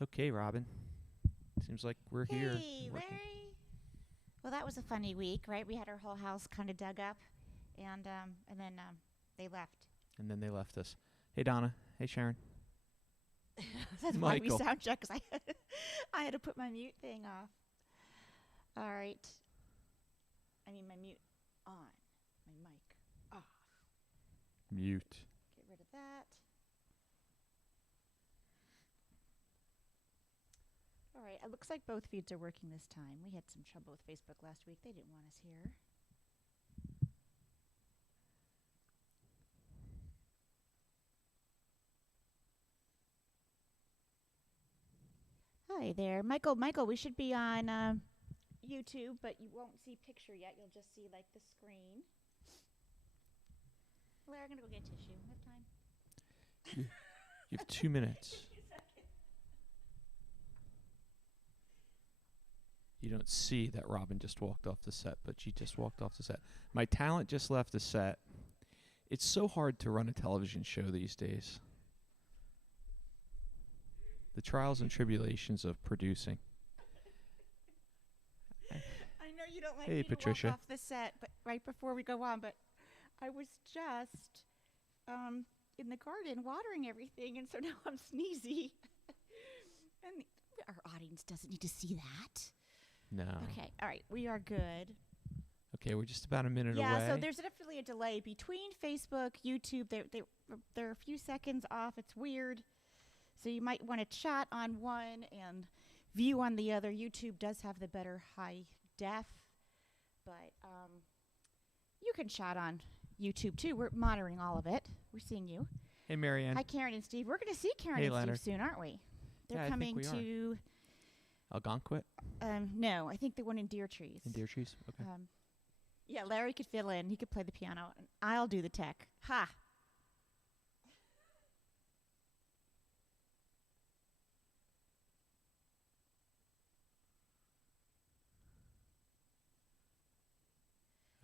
Okay, Robin. Seems like we're here. Hey, Working. Larry. Well, that was a funny week, right? We had our whole house kind of dug up, and then they left. And then they left us. Hey, Donna. Hey, Sharon. That's why we Michael. sound check, because I had to put my mute thing off. All right. I mean, my mute on. My mic off. Mute. Get rid of that. All right. It looks like both feeds are working this time. We had some trouble with Facebook last week. They didn't want us here. Hi there, Michael. Michael, we should be on YouTube, but you won't see picture yet. You'll just see like the screen. Larry, I'm gonna go get tissue. We have time. You have 2 minutes. You don't see that Robin just walked off the set, but she just walked off the set. My talent just left the set. It's so hard to run a television show these days. The trials and tribulations of producing. I know you don't like Hey, me to Patricia. walk off the set, but right before we go on, but I was just in the garden watering everything, and so now I'm sneezy. And our audience doesn't need to see that. No. Okay, all right, we are good. Okay, we're just about a minute Yeah, away. so there's definitely a delay between Facebook, YouTube. They're a few seconds off. It's weird. So you might want to chat on one and view on the other. YouTube does have the better high def, but you can chat on YouTube too. We're monitoring all of it. We're seeing you. Hey, Marianne. Hi, Karen and Steve. We're going to see Karen Hey, and Leonard. Steve soon, aren't we? They're Yeah, I think coming we are. to. Algonquin No, I think the one in Deer Trees. and Deer Trees. Okay. Yeah, Larry could fill in. He could play the piano, and I'll do the tech. Ha!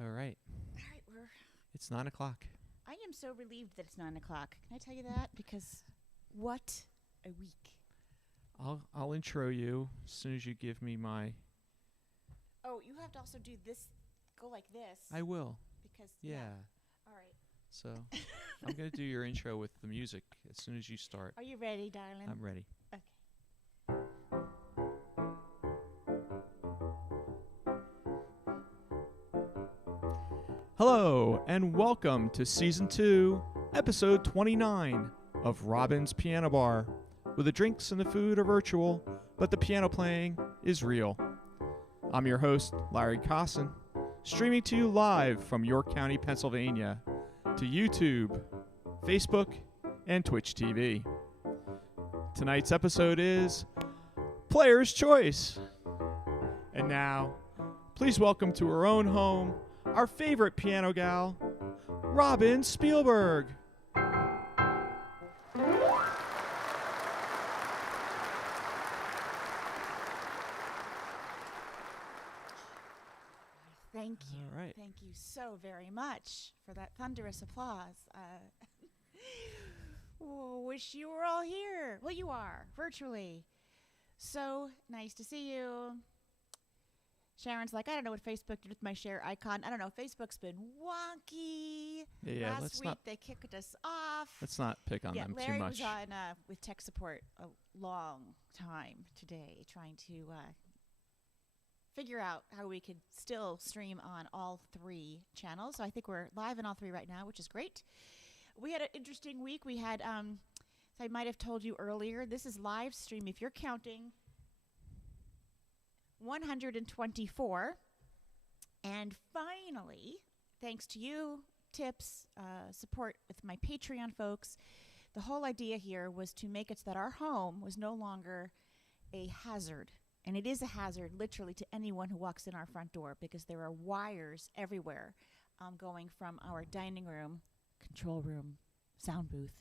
All right. All right, It's 9 o'clock. I am so relieved that it's 9 o'clock. Can I tell you that? Because what a week. I'll intro you as soon as you give me my. Oh, you have to also do this. Go like this. I will. Because Yeah. All right. So I'm gonna do your intro with the music as soon as you start. Are you ready, darling? I'm ready. Okay. Hello and welcome to season 2, episode 29 of Robin's Piano Bar, where the drinks and the food are virtual, but the piano playing is real. I'm your host, Larry Cosson, streaming to you live from York County, Pennsylvania, to YouTube, Facebook, and Twitch TV. Tonight's episode is Player's Choice. And now, please welcome to her own home, our favorite piano gal, Robin Spielberg. Thank you. All right. Thank you so very much for that thunderous applause. Wish you were all here. Well, you are, virtually. So nice to see you. Sharon's like, I don't know what Facebook did with my share icon. I don't know. Facebook's been wonky. Yeah, Last let's week not they kicked us off. let's not pick on them Larry too much. was on with tech support a long time today, trying to figure out how we could still stream on all 3 channels. So I think we're live on all 3 right now, which is great. We had an interesting week. We had, I might have told you earlier, this is live stream. If you're counting, 124. And finally, thanks to you, tips, support with my Patreon folks, the whole idea here was to make it so that our home was no longer a hazard. And it is a hazard, literally, to anyone who walks in our front door, because there are wires everywhere going from our dining room, control room, sound booth,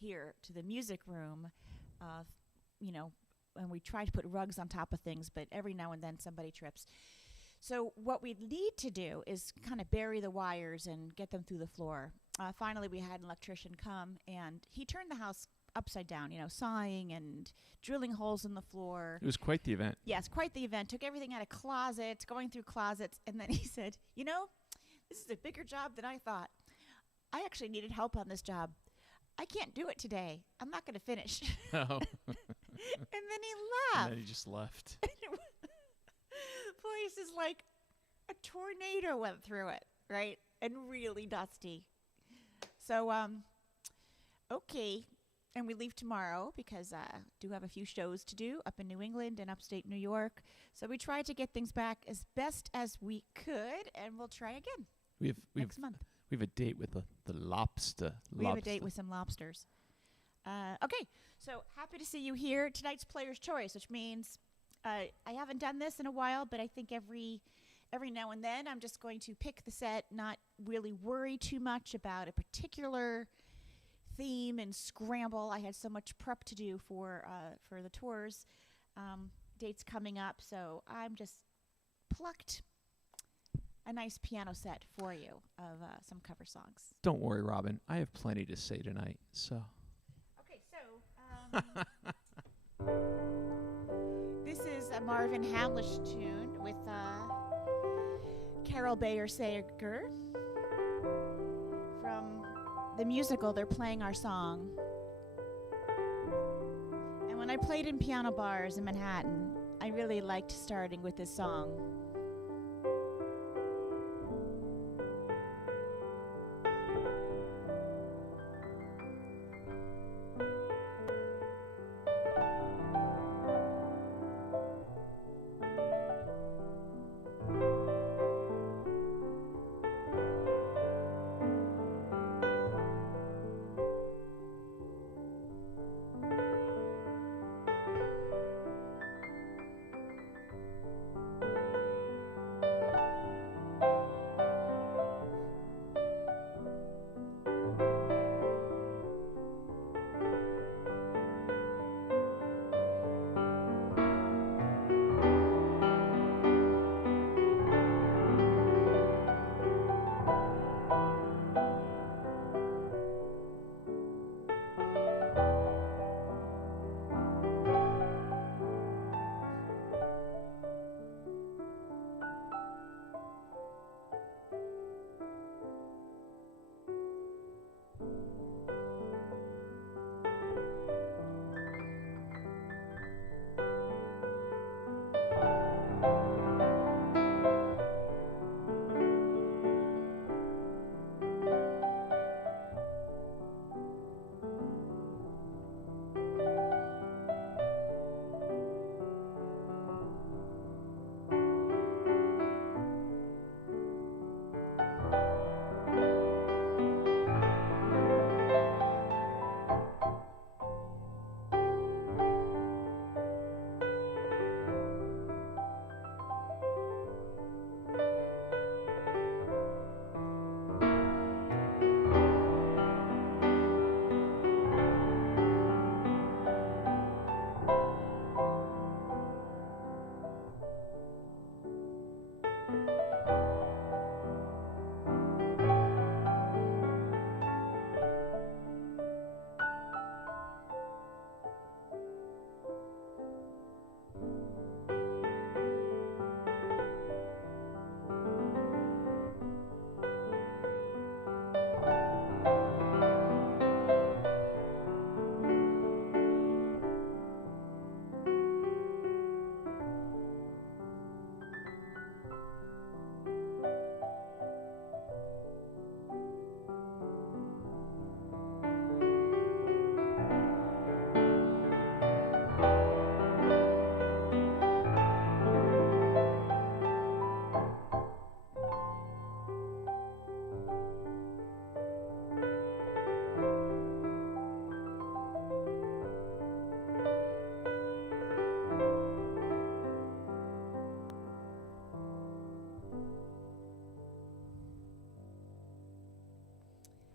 here to the music room, and we try to put rugs on top of things, but every now and then somebody trips. So what we need to do is kind of bury the wires and get them through the floor. Finally, we had an electrician come, and he turned the house upside down, sawing and drilling holes in the floor. It was quite the event. Yes, quite the event. Took everything out of closets, going through closets, and then he said, this is a bigger job than I thought. I actually needed help on this job. I can't do it today. I'm not going to finish. Oh. And then he left. And then he just left. Place is like a tornado went through it, right? And really dusty. So, okay. And we leave tomorrow because I do have a few shows to do up in New England and upstate New York. So we tried to get things back as best as we could, and we'll try again next month. We have a date with the lobster. We have a date with some lobsters. Okay, so happy to see you here. Tonight's Player's Choice, which means I haven't done this in a while, but I think every now and then I'm just going to pick the set, not really worry too much about a particular theme and scramble. I had so much prep to do for the tours, dates coming up, so I'm just plucked a nice piano set for you of some cover songs. Don't worry, Robin. I have plenty to say tonight, so. Okay, so this is a Marvin Hamlish tune with Carol Bayer Sager from the musical They're Playing Our Song. And when I played in piano bars in Manhattan, I really liked starting with this song.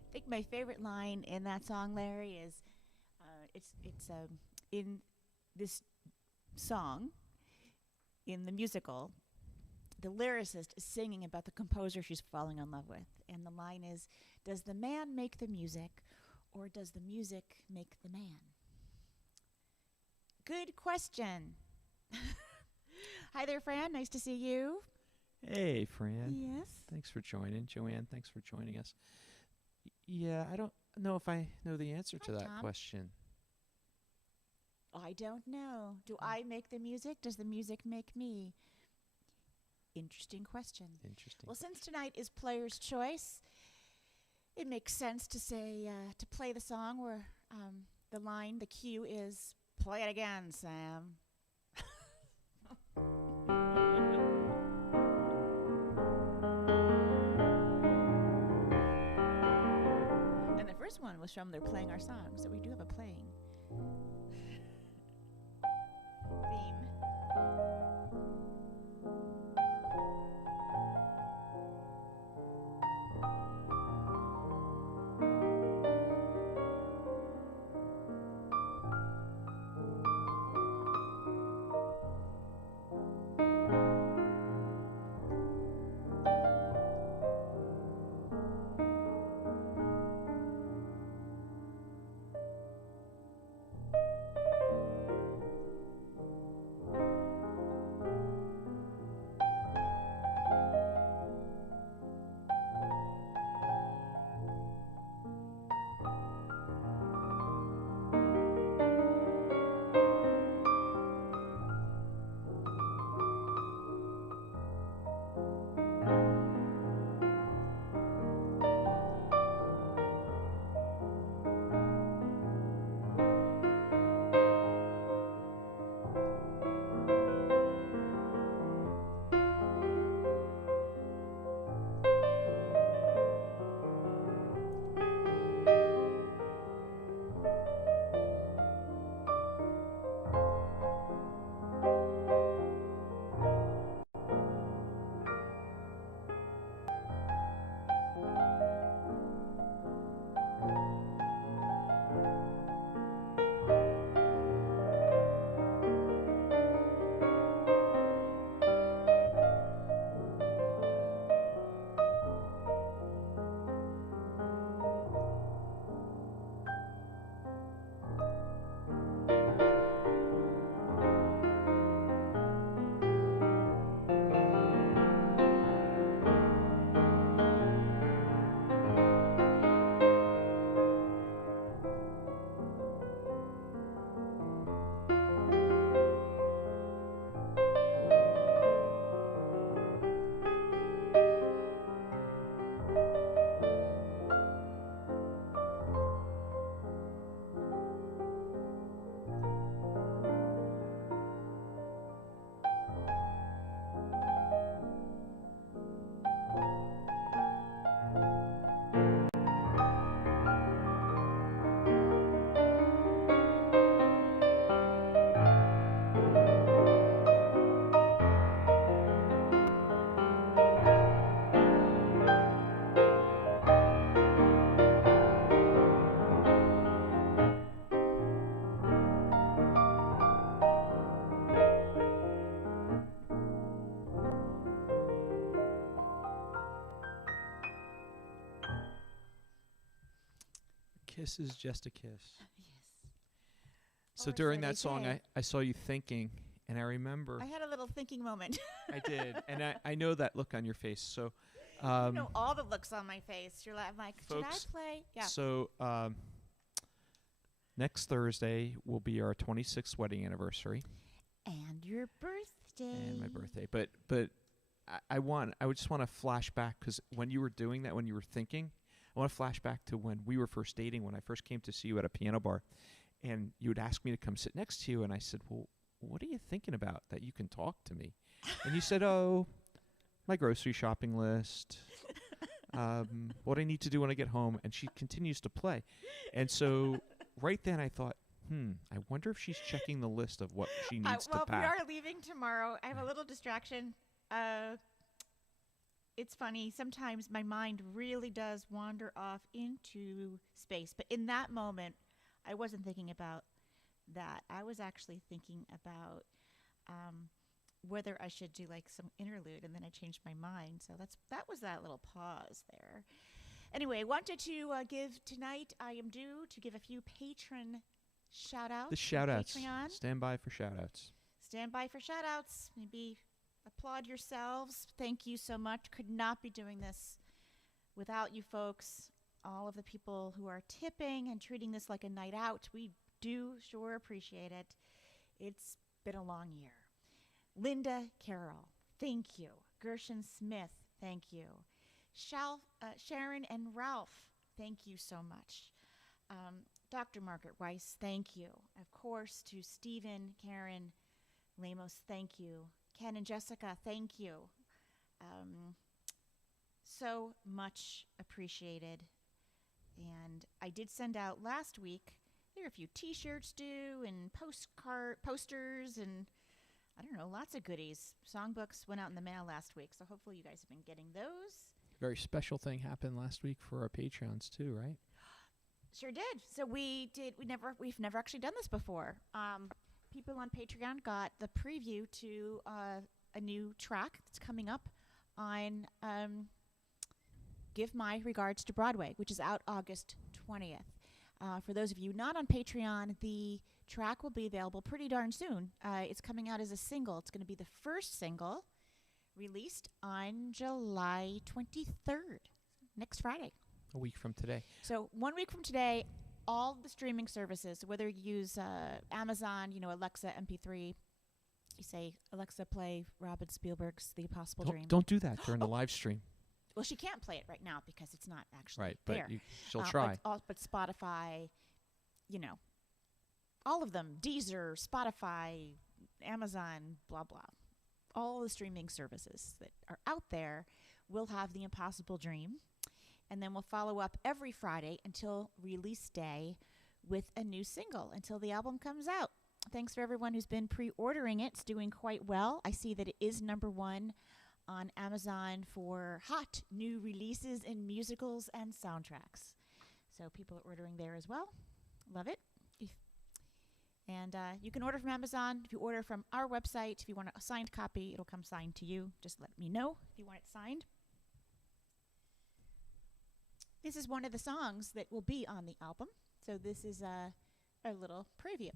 I think my favorite line in that song, Larry, is it's in this song, in the musical, the lyricist is singing about the composer she's falling in love with. And the line is, does the man make the music, or does the music make the man? Good question. Hi there, Fran. Nice to see you. Hey, Fran. Yes. Thanks for joining. Joanne, thanks for joining us. Yeah, I don't know if I know the answer to Hi, that Tom. question. I don't know. Do I make the music? Does the music make me? Interesting question. Interesting. Well, since tonight is Player's Choice, it makes sense to say, to play the song where the cue is, play it again, Sam. And the first one was from they're playing our song, so we do have a playing theme. Kiss is just a kiss. Yes. So Or during so they that song, say. I saw you thinking, and I remember I had a little thinking moment. I did, and I know that look on your face. So, You know all the looks on my face. I'm like, folks, should I play? Yeah. So next Thursday will be our 26th wedding anniversary And your birthday. and my birthday. But I would just want to flash back because when you were doing that, when you were thinking, I want to flash back to when we were first dating. When I first came to see you at a piano bar, and you would ask me to come sit next to you, and I said, "Well, what are you thinking about that you can talk to me?" And you said, "Oh, my grocery shopping list." What I need to do when I get home, and she continues to play. And so right then I thought, I wonder if she's checking the list of what she needs to Well, we pack. are leaving tomorrow. I have a little distraction. It's funny. Sometimes my mind really does wander off into space. But in that moment, I wasn't thinking about that. I was actually thinking about whether I should do like some interlude, and then I changed my mind. So that was that little pause there. Anyway, I wanted to give tonight, I am due to give a few patron shout outs. The shout outs. Patreon. Stand by for shout outs. Stand by for shout outs. Maybe applaud yourselves. Thank you so much. Could not be doing this without you folks. All of the people who are tipping and treating this like a night out. We do sure appreciate it. It's been a long year. Linda Carroll, thank you. Gershon Smith, thank you. Sharon and Ralph, thank you so much. Dr. Margaret Weiss, thank you. Of course, to Stephen, Karen, Lamos, thank you. Ken and Jessica, thank you. So much appreciated. And I did send out last week, there are a few t-shirts due and posters and I don't know, lots of goodies. Songbooks went out in the mail last week, so hopefully you guys have been getting those. Very special thing happened last week for our Patreons too, right? Sure did. So we've never actually done this before. People on Patreon got the preview to a new track that's coming up on Give My Regards to Broadway, which is out August 20th. For those of you not on Patreon, the track will be available pretty darn soon. It's coming out as a single. It's going to be the first single released on July 23rd, next Friday. A week from today. So 1 week from today, all the streaming services, whether you use Amazon, Alexa, MP3, you say, Alexa, play Robin Spielberg's The Impossible Dream. Don't do that during the live stream. Well, she can't play it right now because it's not actually Right, there. but she'll try. But Spotify, all of them, Deezer, Spotify, Amazon, blah, blah. All the streaming services that are out there will have The Impossible Dream. And then we'll follow up every Friday until release day with a new single until the album comes out. Thanks for everyone who's been pre-ordering it. It's doing quite well. I see that it is #1 on Amazon for hot new releases in musicals and soundtracks. So people are ordering there as well. Love it. And you can order from Amazon. If you order from our website, if you want a signed copy, it'll come signed to you. Just let me know if you want it signed. This is one of the songs that will be on the album. So this is a little preview.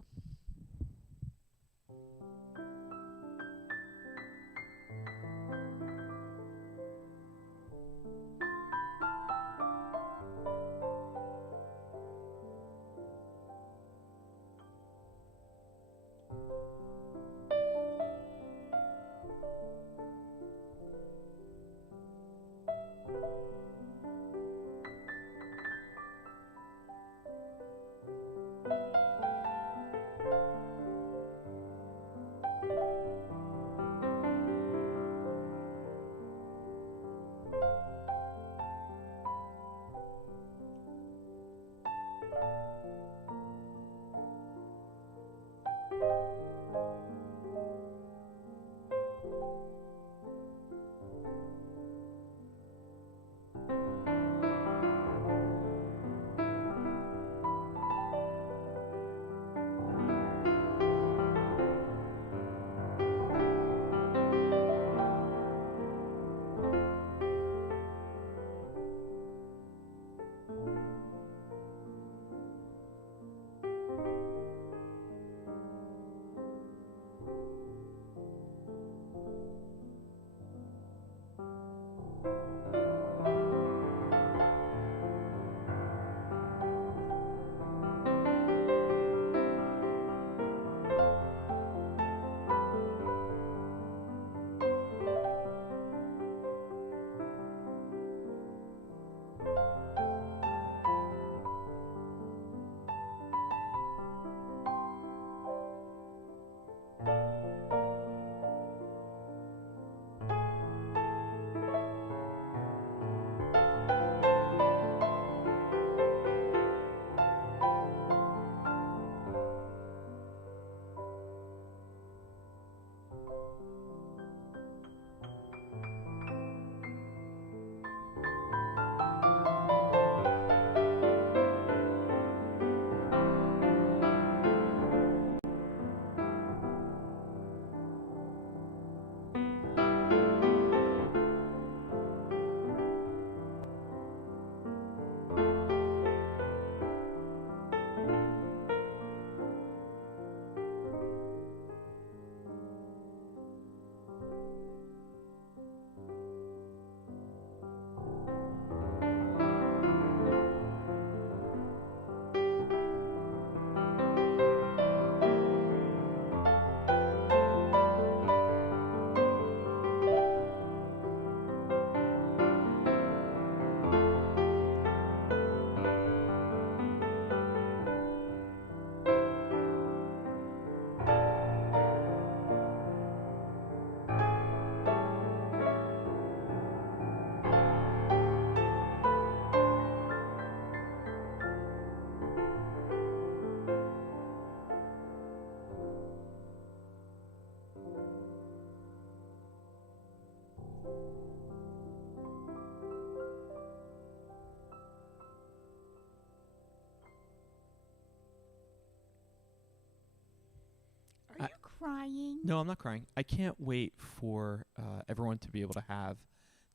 crying? No, I'm not crying. I can't wait for everyone to be able to have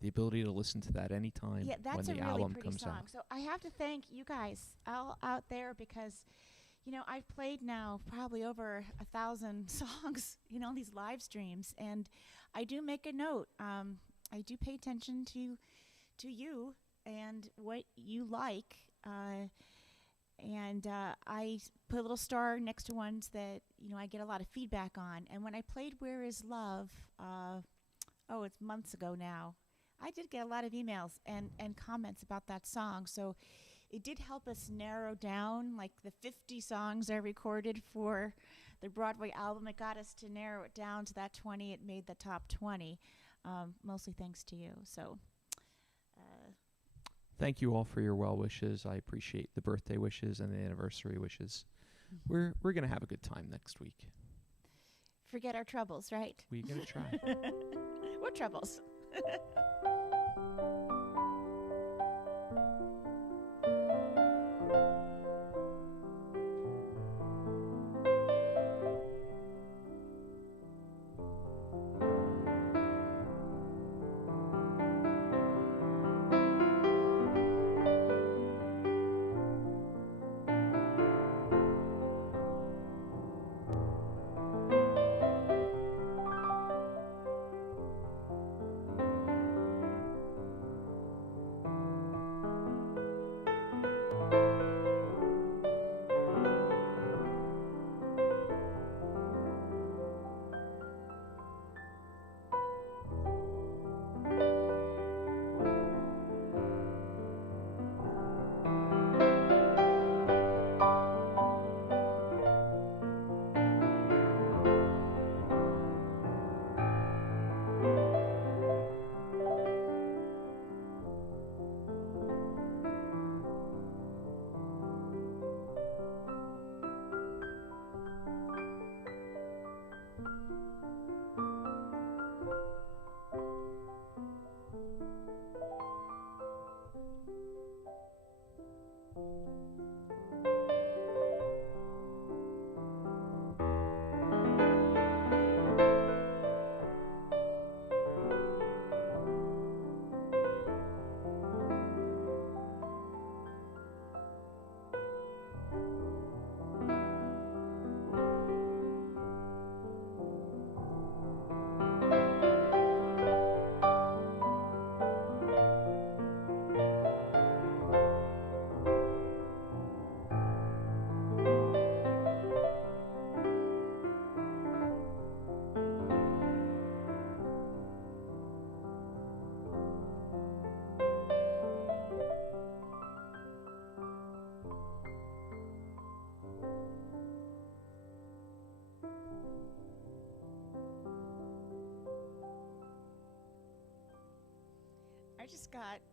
the ability to listen to that anytime Yeah, when that's a the really album pretty comes song. out. So I have to thank you guys all out there because, I've played now probably over 1,000 songs, on these live streams, and I do make a note. I do pay attention to you and what you like, and I put a little star next to ones that I get a lot of feedback on. And when I played "Where Is Love," it's months ago now, I did get a lot of emails and comments about that song. So it did help us narrow down like the 50 songs I recorded for the Broadway album. It got us to narrow it down to that 20. It made the top 20, mostly thanks to you. So Thank you all for your well wishes. I appreciate the birthday wishes and the anniversary wishes. We're going to have a good time next week. forget our troubles, right? We're going to try. What troubles?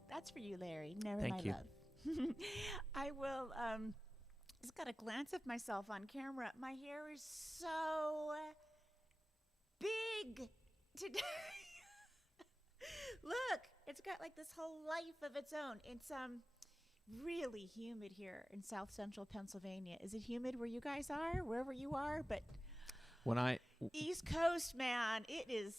That's for you, Larry. Never Thank my you. love. I will just got a glance of myself on camera. My hair is so big today. Look, it's got like this whole life of its own. It's really humid here in South Central Pennsylvania. Is it humid where you guys are? Wherever you are, but East Coast, man, it is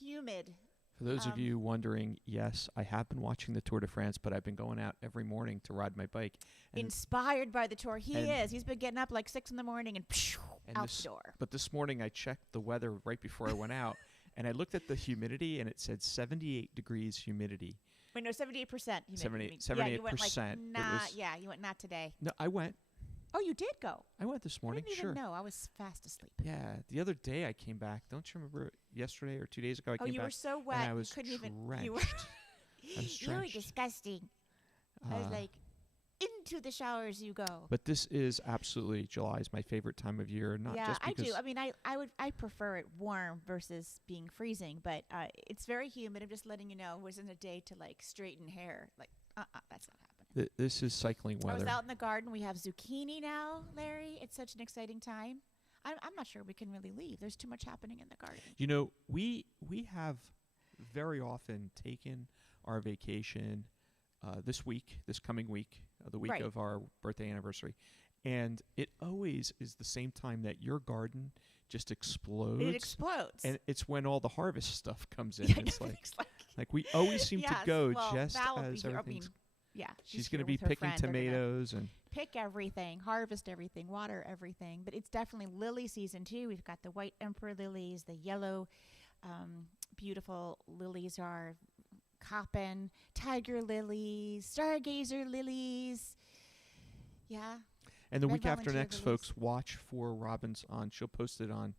humid. For those of you wondering, yes, I have been watching the Tour de France, but I've been going out every morning to ride my bike. Inspired by the tour. He is. He's been getting up like 6 in the morning and out the door. But this morning I checked the weather right before I went out, and I looked at the humidity, and it said 78 degrees humidity. Wait, no, 78% humidity. 78%. Yeah, you went like, you went not today. No, I went. Oh, you did go? I went this morning, I didn't even know. I was fast asleep. Yeah, the other day I came back. Don't you remember yesterday or 2 days ago I came back? Oh, you were so wet. And I was you couldn't drenched. even. I was You were drenched. disgusting. I was like, into the showers you go. But this is absolutely, July is my favorite time of year. Not just because I do. I mean, I prefer it warm versus being freezing, but it's very humid. I'm just letting you know. It wasn't a day to like straighten hair. Like, that's not happening. This is cycling weather. I was out in the garden. We have zucchini now, Larry. It's such an exciting time. I'm not sure we can really leave. There's too much happening in the garden. You know, we have very often taken our vacation this coming week, the week of our birthday anniversary. And it always is the same time that your garden just explodes. It explodes. And it's when all the harvest stuff comes in. Yeah, It's it's like we always seem to Yes, go well, just Val will be as here. I everything's. mean, yeah, She's going to be picking tomatoes and pick everything, harvest everything, water everything. But it's definitely lily season too. We've got the white emperor lilies, the yellow, beautiful lilies are coppin, tiger lilies, stargazer lilies. Yeah. And the Red week after volunteer next, lilies. folks, watch for Robin's on. She'll post it on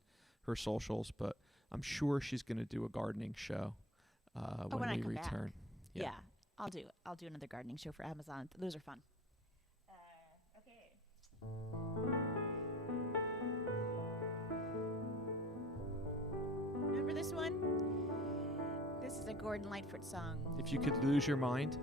her socials, but I'm sure she's going to do a gardening show when I we come back. return. Yeah. I'll do another gardening show for Amazon. Those are fun. Okay. Remember this one? This is a Gordon Lightfoot song. If you could lose your mind.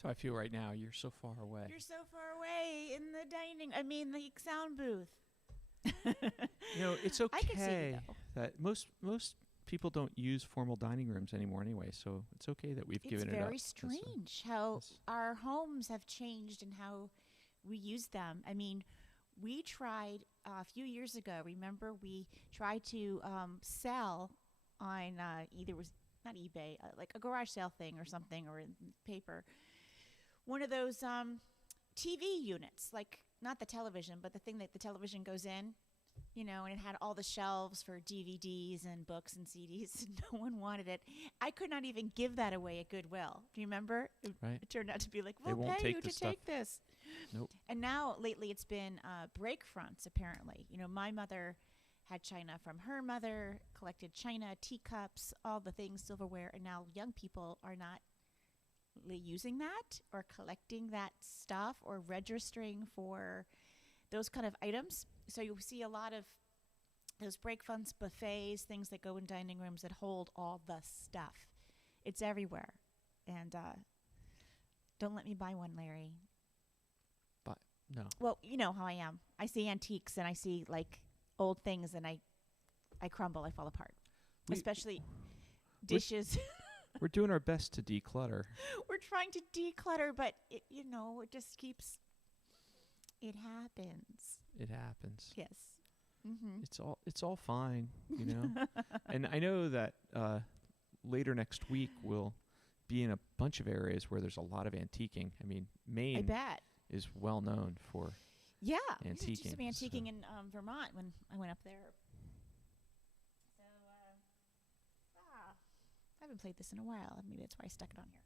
That's how I feel right now. You're so far away. You're so far away in the the sound booth. It's I can see you, okay though. that most people don't use formal dining rooms anymore anyway, so it's okay that we've given it up. It's very strange how Yes. our homes have changed and how we use them. I mean, we tried a few years ago. Remember, we tried to sell on either was not eBay, like a garage sale thing or something, or in paper. One of those TV units, like not the television, but the thing that the television goes in, and it had all the shelves for DVDs and books and CDs. No one wanted it. I could not even give that away at Goodwill. Do you remember? Right. It turned out to be like, They we'll won't pay take you the to stuff. take this. Nope. And now, lately, it's been break fronts, apparently. My mother had china from her mother, collected china, teacups, all the things, silverware, and now young people are not using that or collecting that stuff or registering for those kind of items. So you see a lot of those break funds, buffets, things that go in dining rooms that hold all the stuff. It's everywhere. And don't let me buy one, Larry. But no. Well, you know how I am. I see antiques and I see like old things and I crumble, I fall apart. Especially dishes. We're doing our best to declutter. We're trying to declutter, but it just keeps. It happens. It happens. Yes. Mm-hmm. It's all fine, And I know that later next week we'll be in a bunch of areas where there's a lot of antiquing. I mean, Maine I bet. is well known for Yeah. We used to do antiquing. some antiquing in Vermont when I went up there. So, I haven't played this in a while. Maybe that's why I stuck it on here.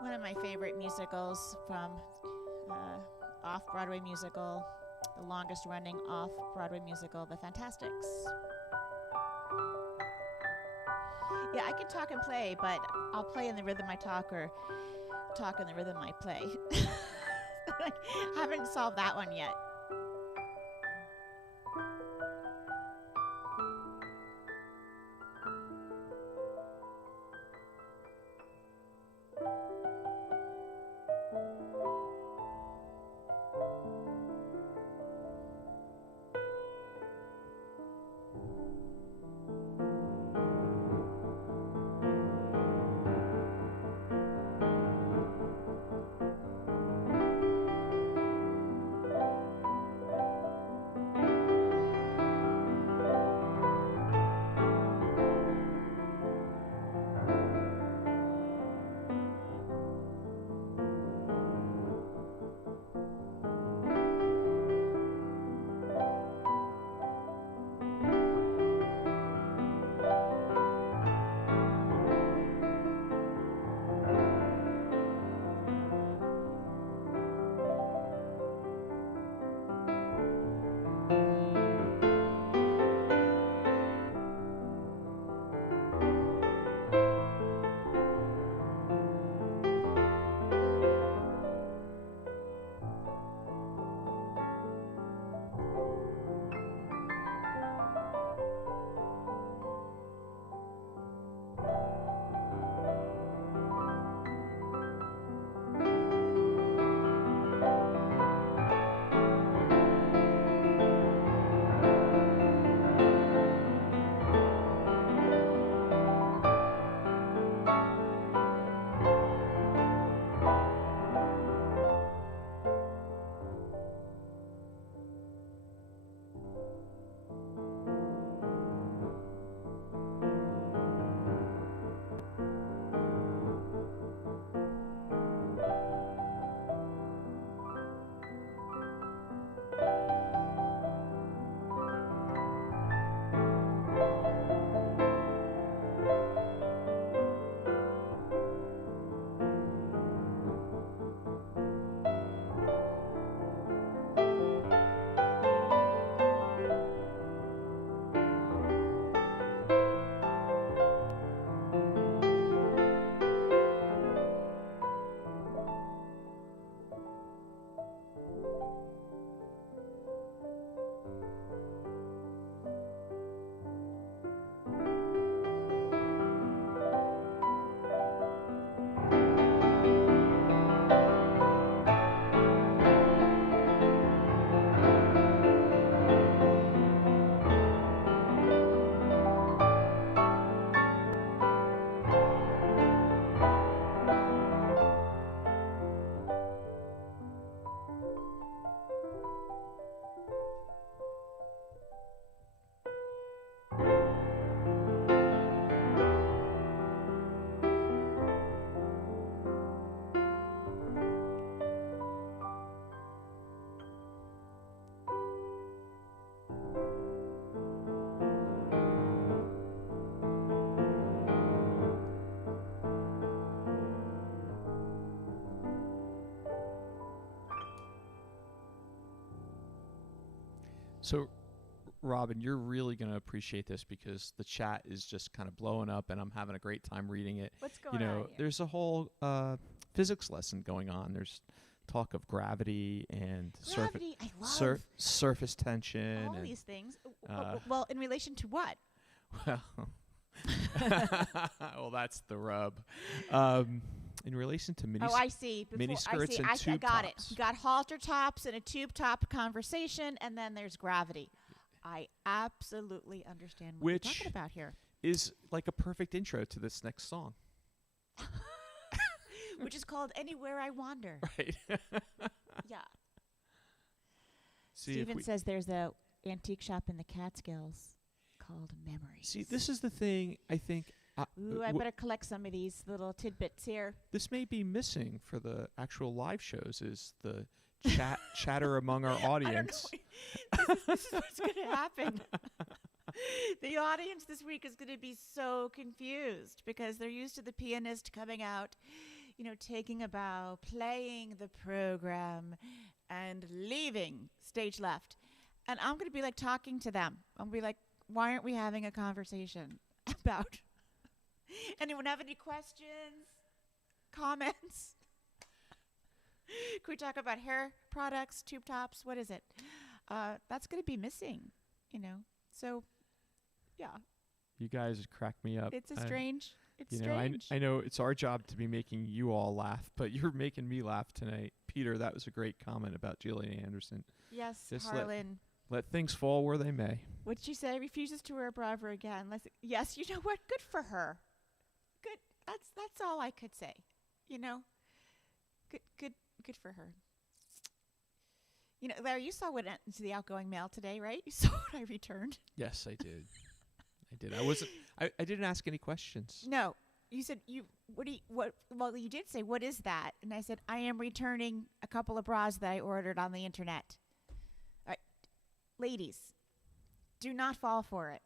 One of my favorite musicals from off-Broadway musical, the longest running off-Broadway musical, The Fantastics. Yeah, I can talk and play, but I'll play in the rhythm I talk or talk in the rhythm I play. Haven't solved that one yet. So, Robin, you're really going to appreciate this because the chat is just kind of blowing up and I'm having a great time reading it. What's going on here? There's a whole physics lesson going on. There's talk of gravity and Gravity, I love surface tension. all and, these things. Well, in relation to what? well, well, that's the rub. In relation to Oh, I see. mini skirts and I tube got tops. it. You got halter tops and a tube top conversation, and then there's gravity. I absolutely understand what you're talking about here. Is like a perfect intro to this next song. Which is called Anywhere I Wander. Right. Yeah. See, Steven says there's a antique shop in the Catskills called Memories. See, this is the thing I think. Ooh, I better collect some of these little tidbits here. This may be missing for the actual live shows is the chatter among our audience. This is what's going to happen. The audience this week is going to be so confused because they're used to the pianist coming out, taking a bow, playing the program, and leaving stage left. And I'm going to be like talking to them. I'm going to be like, why aren't we having a conversation about? Anyone have any questions? Comments? Can we talk about hair products, tube tops? What is it? That's going to be missing, So, yeah. You guys crack me up. It's strange. It's strange. strange. I know it's our job to be making you all laugh, but you're making me laugh tonight. Peter, that was a great comment about Gillian Anderson. Yes, Just Harlan. Let things fall where they may. What'd she say? Refuses to wear a bra ever again. Yes, you know what? Good for her. Good. That's all I could say. Good for her. Larry, you saw what went into the outgoing mail today, right? You saw what I returned. Yes, I did. I didn't ask any questions. No. You said well, you did say, what is that? And I said, I am returning a couple of bras that I ordered on the internet. All right. Ladies, do not fall for it.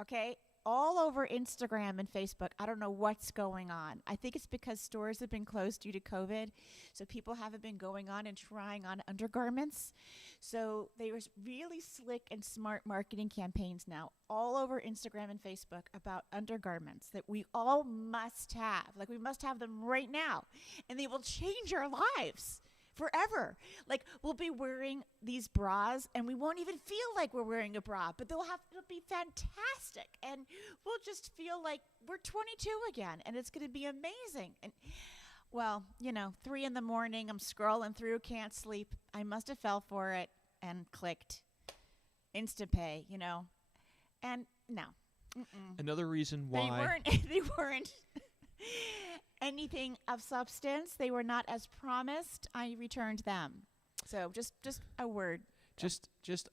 Okay? All over Instagram and Facebook, I don't know what's going on. I think it's because stores have been closed due to COVID, so people haven't been going on and trying on undergarments. So there's really slick and smart marketing campaigns now all over Instagram and Facebook about undergarments that we all must have. Like, we must have them right now, and they will change our lives forever. Like, we'll be wearing these bras and we won't even feel like we're wearing a bra, but it'll be fantastic, and we'll just feel like we're 22 again, and it's going to be amazing. And 3 a.m, I'm scrolling through, can't sleep. I must have fell for it and clicked Instapay, and no. Another reason why they weren't anything of substance. They were not as promised. I returned them. So just a word. Just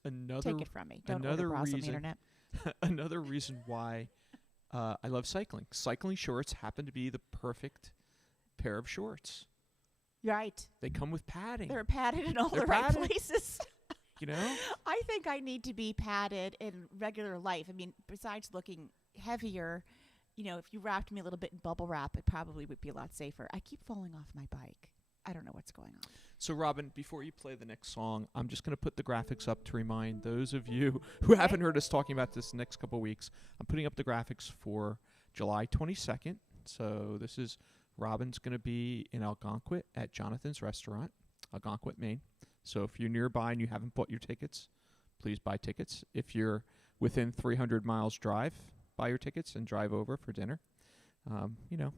another. Take it from me. Don't order bras on the internet. Another reason why I love cycling. Cycling shorts happen to be the perfect pair of shorts. Right. They come with padding. They're padded in all the right places. I think I need to be padded in regular life. I mean, besides looking heavier, if you wrapped me a little bit in bubble wrap, it probably would be a lot safer. I keep falling off my bike. I don't know what's going on. So, Robin, before you play the next song, I'm just going to put the graphics up to remind those of you who haven't heard us talking about this next couple weeks. I'm putting up the graphics for July 22nd. So this is Robin's going to be in Algonquin at Jonathan's Restaurant, Algonquin, Maine. So if you're nearby and you haven't bought your tickets, please buy tickets. If you're within 300 miles drive, buy your tickets and drive over for dinner.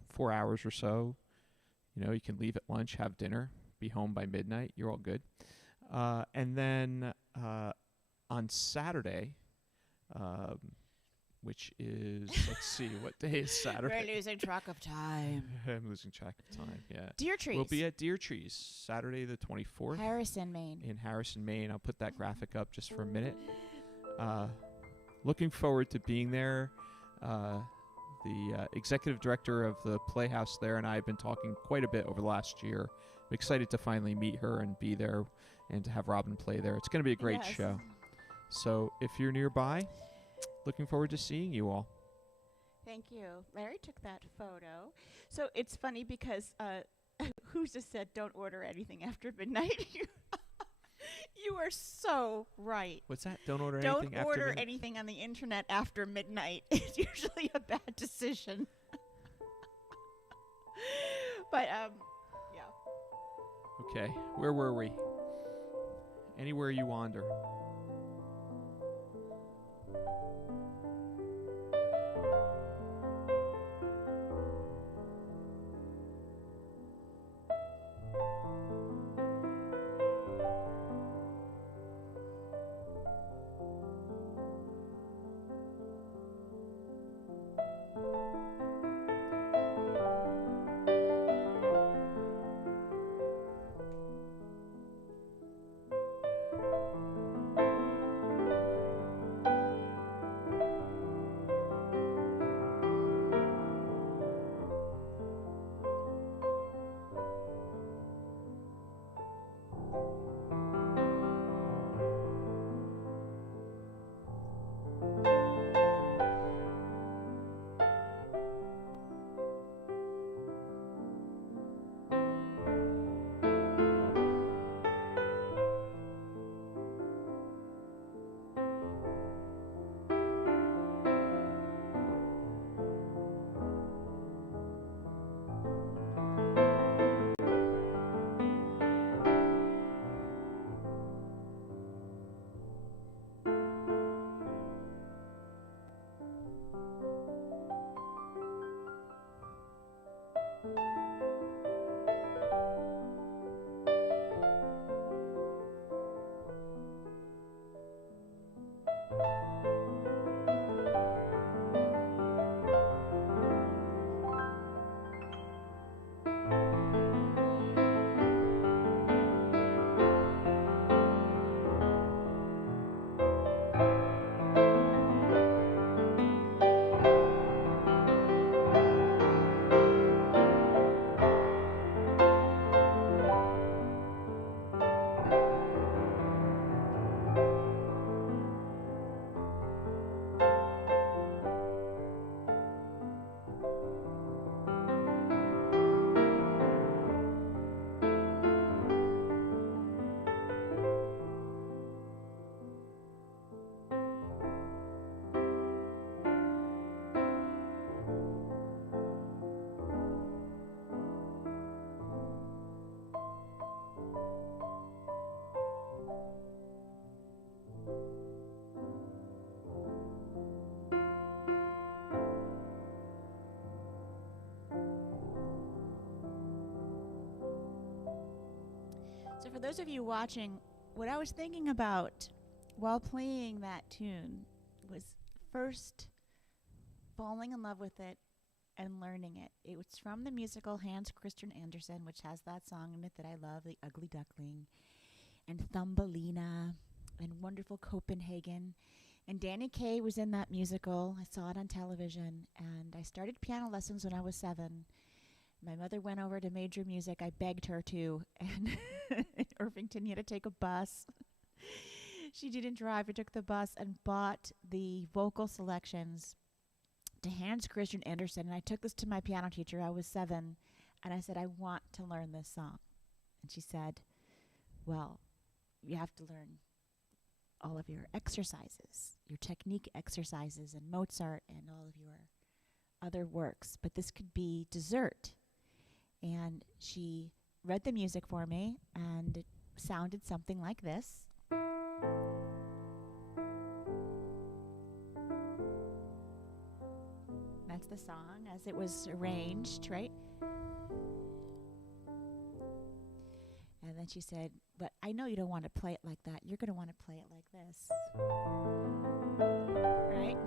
4 hours or so. You can leave at lunch, have dinner, be home by midnight. You're all good. And then on Saturday, which is, let's see, what day is Saturday? We're losing track of time. I'm losing track of time, yeah. Deer Trees. We'll be at Deer Trees Saturday the 24th. Harrison, Maine. In Harrison, Maine. I'll put that graphic up just for a minute. Looking forward to being there. The executive director of the Playhouse there and I have been talking quite a bit over the last year. I'm excited to finally meet her and be there and to have Robin play there. It's going to be a great show. So if you're nearby, looking forward to seeing you all. Thank you. Larry took that photo. So it's funny because who just said don't order anything after midnight? You are so right. What's that? Don't order Don't anything after order midnight? anything on the internet after midnight. It's usually a bad decision. But yeah. Okay, where were we? Anywhere you wander. So for those of you watching, what I was thinking about while playing that tune was first falling in love with it and learning it. It was from the musical Hans Christian Andersen, which has that song in it that I love, The Ugly Duckling, and Thumbelina, and Wonderful Copenhagen. And Danny Kaye was in that musical. I saw it on television, and I started piano lessons when I was 7. My mother went over to Major Music. I begged her to, and in Irvington, you had to take a bus. She didn't drive. I took the bus and bought the vocal selections to Hans Christian Andersen, and I took this to my piano teacher. I was 7, and I said, I want to learn this song. And she said, well, you have to learn all of your exercises, your technique exercises, and Mozart and all of your other works, but this could be dessert. And she read the music for me, and it sounded something like this. That's the song as it was arranged, right? And then she said, but I know you don't want to play it like that. You're going to want to play it like this. Right?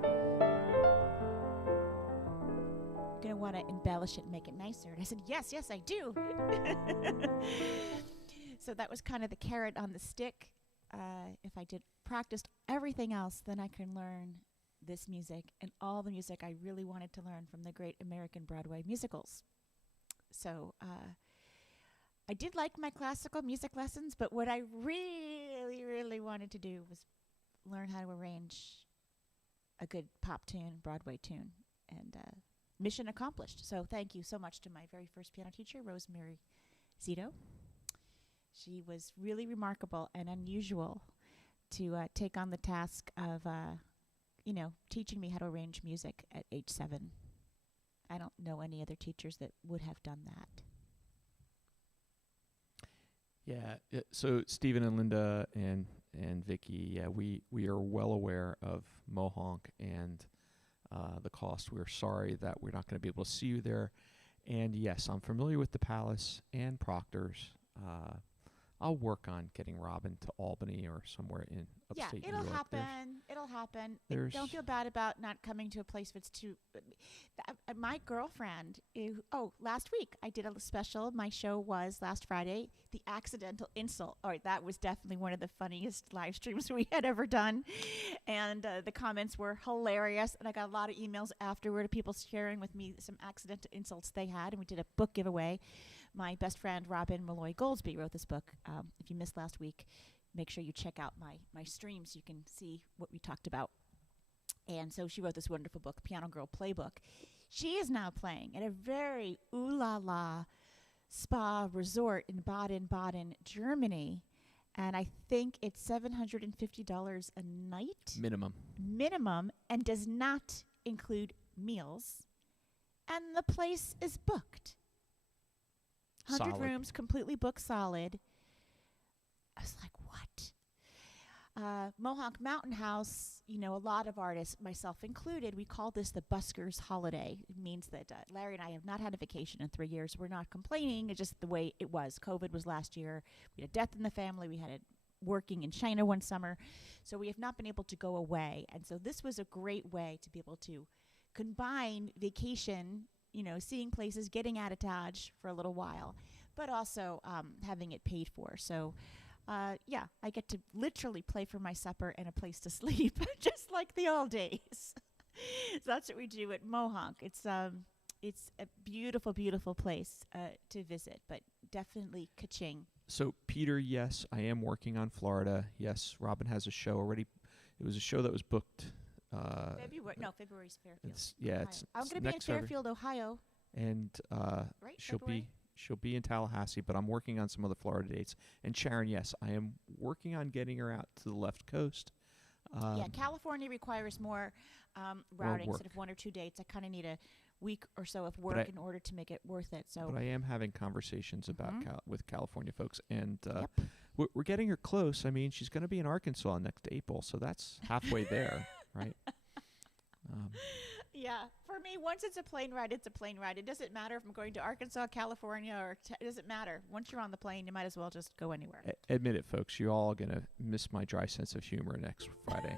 Going to want to embellish it and make it nicer. And I said, yes, I do. So that was kind of the carrot on the stick. If I did practiced everything else, then I can learn this music and all the music I really wanted to learn from the great American Broadway musicals. So I did like my classical music lessons, but what I really, really wanted to do was learn how to arrange a good pop tune, Broadway tune, and mission accomplished. So thank you so much to my very first piano teacher, Rosemary Zito. She was really remarkable and unusual to take on the task of, teaching me how to arrange music at age 7. I don't know any other teachers that would have done that. Yeah. So Stephen and Linda and Vicky, yeah, we are well aware of Mohonk and the cost. We're sorry that we're not going to be able to see you there. And yes, I'm familiar with the Palace and Proctor's. I'll work on getting Robin to Albany or somewhere in upstate New York. It'll happen. It'll happen. Don't feel bad about not coming to a place that's too. My girlfriend. Last week I did a special. My show was last Friday. The Accidental Insult. All right, that was definitely one of the funniest live streams we had ever done, and the comments were hilarious. And I got a lot of emails afterward of people sharing with me some accidental insults they had, and we did a book giveaway. My best friend, Robin Malloy Goldsby, wrote this book. If you missed last week, make sure you check out my streams so you can see what we talked about. And so she wrote this wonderful book, Piano Girl Playbook. She is now playing at a very ooh-la-la spa resort in Baden-Baden, Germany. And I think it's $750 a night. Minimum, and does not include meals. And the place is booked. 100 Solid. rooms, completely booked solid. I was like, what? Mohonk Mountain House, a lot of artists, myself included, we call this the busker's holiday. It means that Larry and I have not had a vacation in 3 years. We're not complaining. It's just the way it was. COVID was last year. We had a death in the family. We had it working in China one summer. So we have not been able to go away. And so this was a great way to be able to combine vacation, seeing places, getting out of Dodge for a little while, but also having it paid for. So, I get to literally play for my supper and a place to sleep, just like the old days. So that's what we do at Mohonk. It's a beautiful, beautiful place to visit, but definitely ka-ching. So, Peter, yes, I am working on Florida. Yes, Robin has a show already. It was a show that was booked. February's Fairfield. I'm going to be in Fairfield, Ohio. And right, she'll be in Tallahassee, but I'm working on some other Florida dates. And Sharon, yes, I am working on getting her out to the left coast. California requires more routing instead of 1 or 2 dates. I kind of need a week or so of work in order to make it worth it. So, but I am having conversations about with California folks, and we're getting her close. I mean, she's going to be in Arkansas next April, so that's halfway there. Right. For me, once it's a plane ride, it's a plane ride. It doesn't matter if I'm going to Arkansas, California, or it doesn't matter. Once you're on the plane, you might as well just go anywhere. Admit it, folks. You're all going to miss my dry sense of humor next Friday.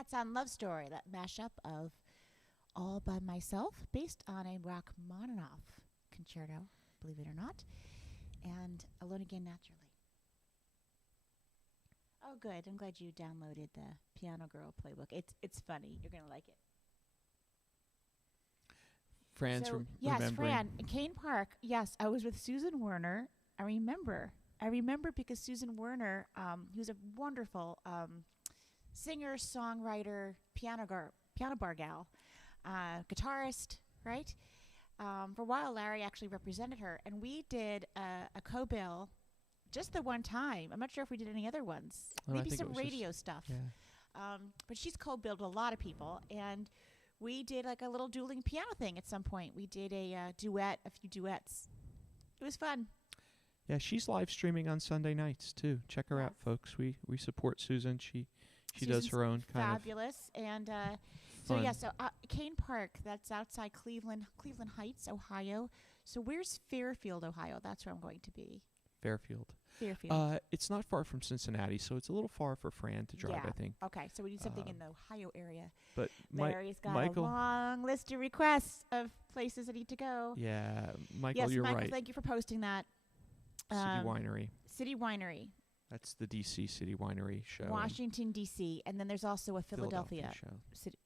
Hats on Love Story, that mashup of All by Myself, based on a Rachmaninoff concerto, believe it or not, and Alone Again Naturally. Oh, good. I'm glad you downloaded the Piano Girl playbook. It's funny. You're going to like it. Fran's yes, remembering. Fran, Kane Park. Yes, I was with Susan Werner. I remember because Susan Werner, who's a wonderful singer, songwriter, piano bar gal, guitarist, right? For a while, Larry actually represented her, and we did a co-bill just the one time. I'm not sure if we did any other ones. Oh, Maybe some radio stuff. Yeah. But she's co-billed a lot of people, and we did like a little dueling piano thing at some point. We did a duet, a few duets. It was fun. Yeah, she's live streaming on Sunday nights too. Check her out, folks. We support Susan. She does her own kind fabulous. And fun. Kane Park, that's outside Cleveland Heights, Ohio. So where's Fairfield, Ohio? That's where I'm going to be. Fairfield. It's not far from Cincinnati, so it's a little far for Fran to drive, I think. Okay, so we need something in the Ohio area. But Larry's got Michael, a long list of requests of places that need to go. Yeah, Michael, yes, you're Michael, right. Thank you for posting that. City Winery. That's the D.C. City Winery show. Washington, D.C. And then there's also a Philadelphia show.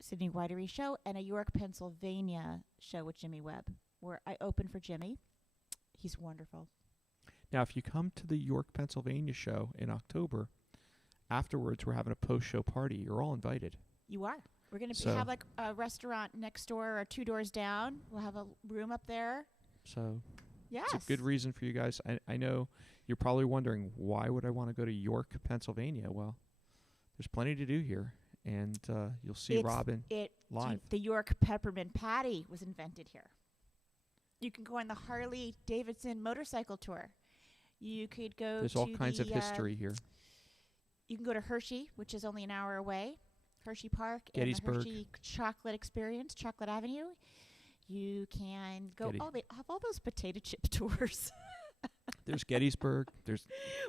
City Winery show and a York, Pennsylvania show with Jimmy Webb, where I open for Jimmy. He's wonderful. Now, if you come to the York, Pennsylvania show in October, afterwards we're having a post-show party. You're all invited. You are. We're going to have like a restaurant next door or 2 doors down. We'll have a room up there. So yes, it's a good reason for you guys. I know you're probably wondering, why would I want to go to York, Pennsylvania? Well, there's plenty to do here, and you'll see Robin live. The York Peppermint Patty was invented here. You can go on the Harley Davidson motorcycle tour. You could go There's all kinds of history here. You can go to Hershey, which is only an hour away. Hershey Park Gettysburg. And the Hershey Chocolate Experience, Chocolate Avenue. You can go. They have all those potato chip tours. There's Gettysburg. There's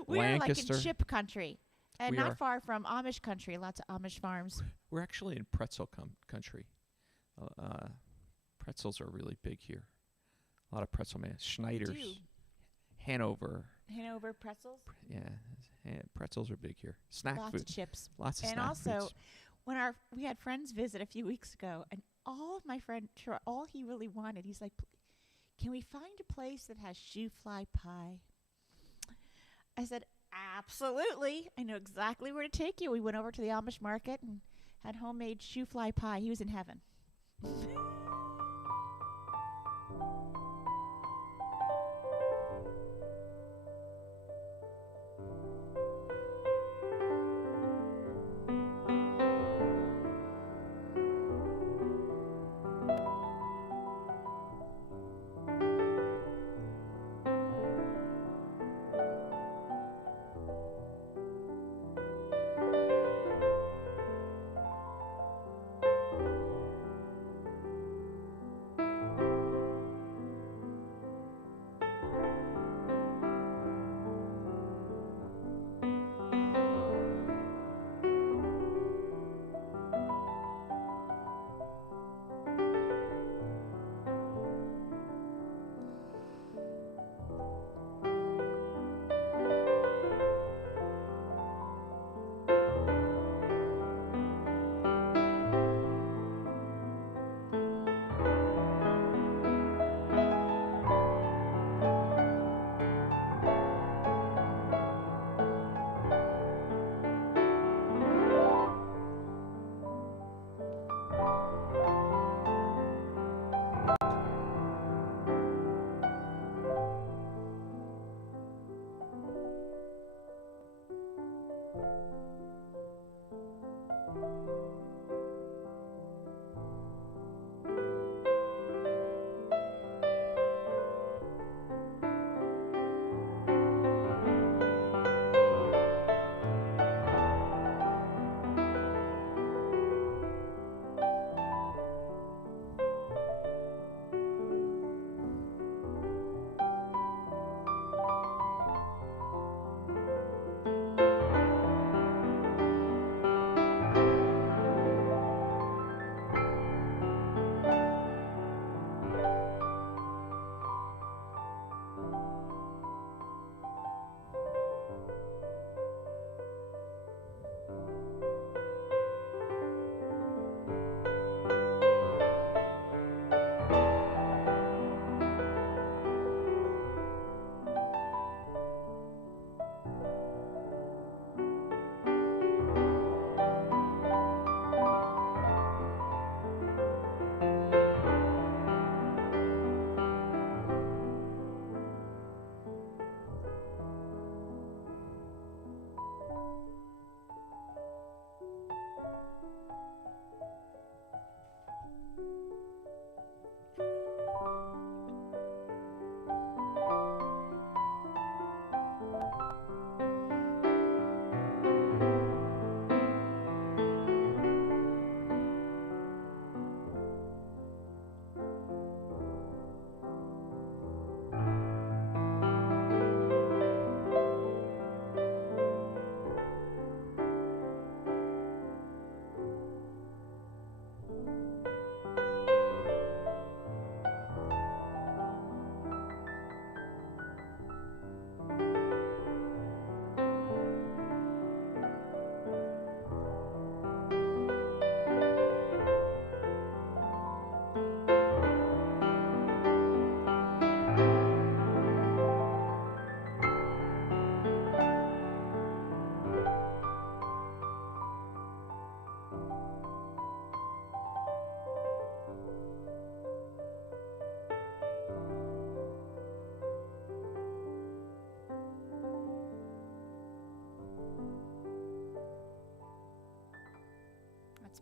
We're Lancaster. like in chip country, and not far from Amish country. Lots of Amish farms. We're actually in pretzel country. Pretzels are really big here. A lot of pretzel man. Schneider's. Hanover pretzels. Pretzels are big here. Snack Lots food. of chips. Lots of and snack also, foods. when we had friends visit a few weeks ago, and all of my friend, all he really wanted, he's like, "Can we find a place that has shoe fly pie?" I said, "Absolutely. I know exactly where to take you." We went over to the Amish market and had homemade shoe fly pie. He was in heaven.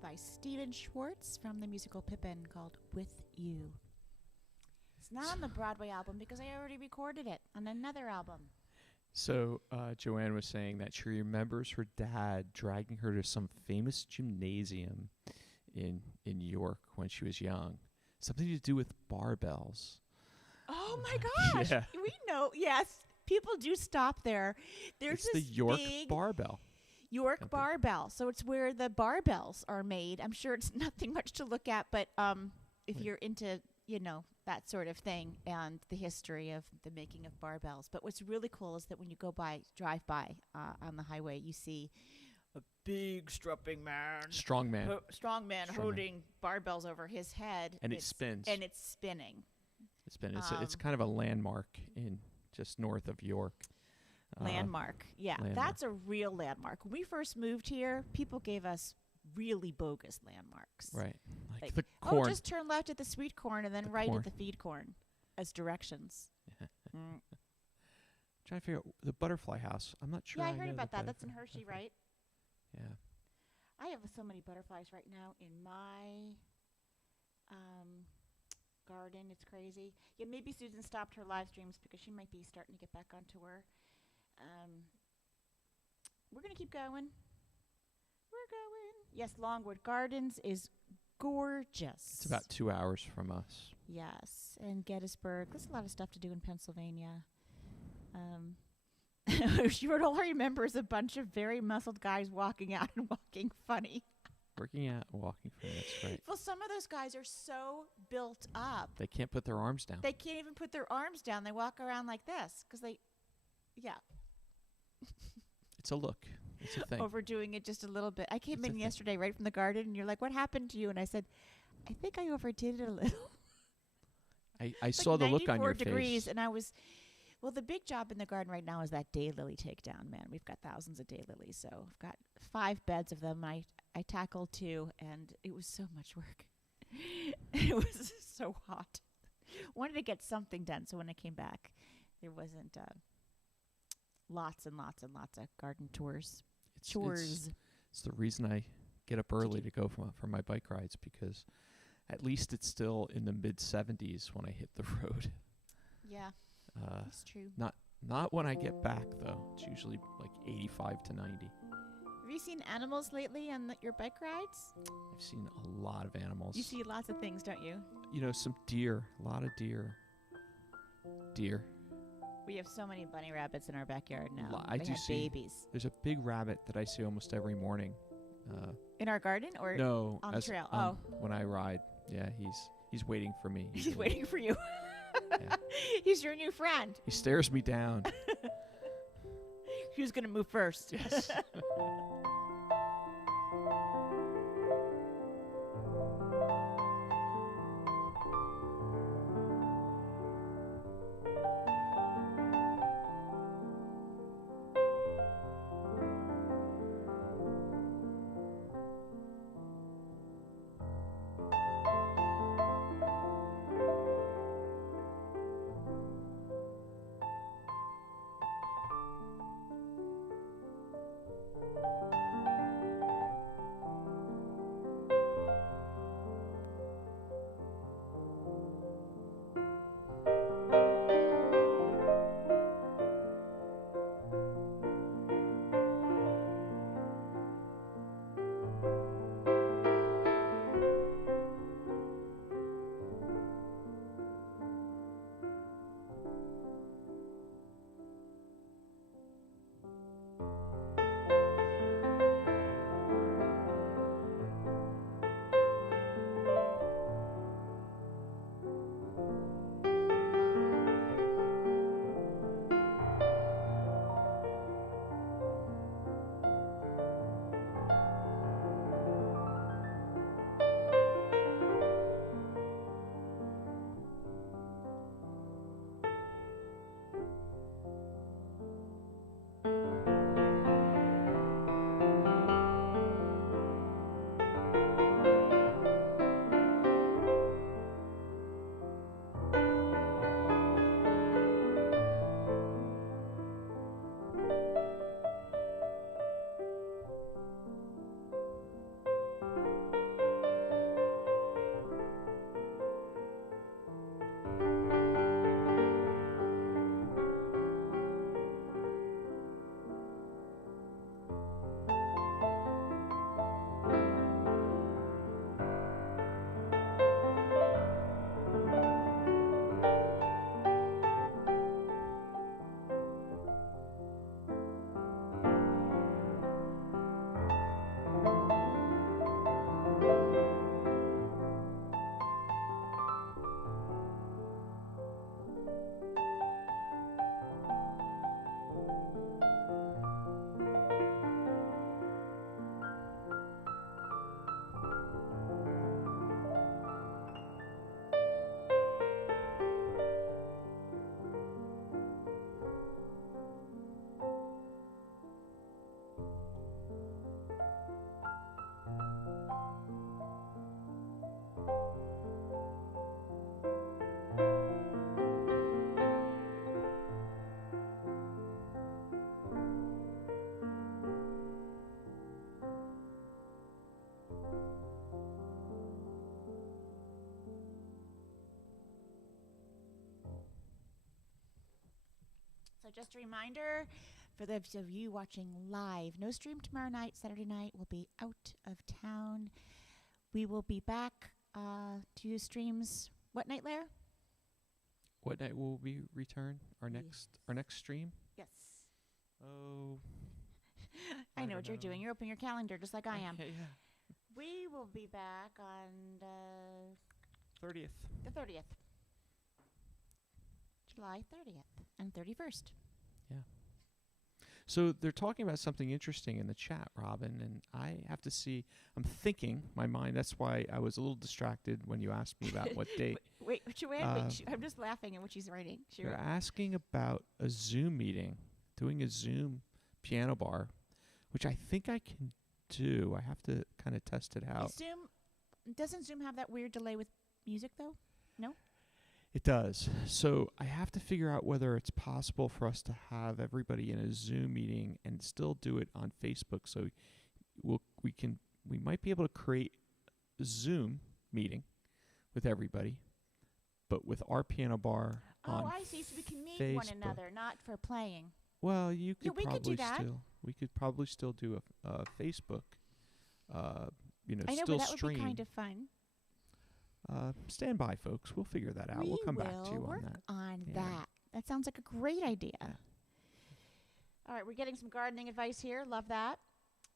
by Stephen Schwartz from the musical Pippin called With You. It's not on the Broadway album because I already recorded it on another album. So Joanne was saying that she remembers her dad dragging her to some famous gymnasium in York when she was young. Something to do with barbells. Oh my gosh. Yeah. We know. Yes. People do stop there. There's It's the this York big barbell. York Something. barbell. So it's where the barbells are made. I'm sure it's nothing much to look at, but if you're into, that sort of thing and the history of the making of barbells. But what's really cool is that when you drive by on the highway, you see a big strapping man. Strong man. Strong man holding barbells over his head. And it spins. And it's spinning. It's kind of a landmark in just north of York. Landmark. Yeah, that's a real landmark. When we first moved here, people gave us really bogus landmarks. Right. Like the corn. Just turn left at the sweet corn and then right at the feed corn as directions. Trying to figure out the butterfly house. I'm not sure. Yeah, I heard about that. That's in Hershey, right? Yeah. I have so many butterflies right now in my garden. It's crazy. Yeah, maybe Susan stopped her live streams because she might be starting to get back on tour. We're going to keep going. Yes, Longwood Gardens is gorgeous. It's about 2 hours from us. Yes, and Gettysburg. There's a lot of stuff to do in Pennsylvania. What all I remember is a bunch of very muscled guys walking out and walking funny. Working out, walking from that's right. Well, some of those guys are so built up. They can't put their arms down. They can't even put their arms down. They walk around like this because It's a look. It's a thing. Overdoing it just a little bit. I came It's a in thing. yesterday right from the garden, and you're like, what happened to you? And I said, I think I overdid it a little. I saw the look on your 94 degrees, face. and I was... Well, the big job in the garden right now is that daylily takedown, man. We've got thousands of daylilies, so I've got 5 beds of them. I tackled 2, and it was so much work. It was so hot. Wanted to get something done, so when I came back, there wasn't lots and lots and lots of garden tours. It's the reason I get up early to go for my bike rides, because at least it's still in the mid-70s when I hit the road. Yeah. That's true. Not when I get back, though. It's usually like 85 to 90. Have you seen animals lately on your bike rides? I've seen a lot of animals. You see lots of things, don't you? Some deer. A lot of deer. Deer. We have so many bunny rabbits in our backyard now. I They do have see. babies. There's a big rabbit that I see almost every morning. In our garden or No. on the trail? When I ride. Yeah, he's waiting for me. He's waiting for you. Yeah. He's your new friend. He stares me down. Who's going to move first? Yes. So just a reminder for those of you watching live, no stream tomorrow night. Saturday night we'll be out of town. We will be back to streams. What night, Lair? What night will we return? Our next stream? Yes. Oh, I know don't what you're doing. know. You're opening your calendar just like I am. Yeah. We will be back on 30th. the 30th. July 30th and 31st. So they're talking about something interesting in the chat, Robin, and I have to see. I'm thinking, my mind. That's why I was a little distracted when you asked me about what date. Wait, I'm just laughing at what she's writing. You're asking about a Zoom meeting, doing a Zoom piano bar, which I think I can do. I have to kind of test it out. Doesn't Zoom have that weird delay with music though? No? It does. So I have to figure out whether it's possible for us to have everybody in a Zoom meeting and still do it on Facebook. So we might be able to create a Zoom meeting with everybody, but with our piano bar on I see. So we can meet one Facebook. another, not for playing. Well, you could we could do that. we could probably still do a Facebook. I know, still but that stream. would be kind of fun. Stand by, folks. We'll figure that out. We'll come back to you on that. On Yeah. that. That sounds like a great idea. Yeah. All right, we're getting some gardening advice here. Love that.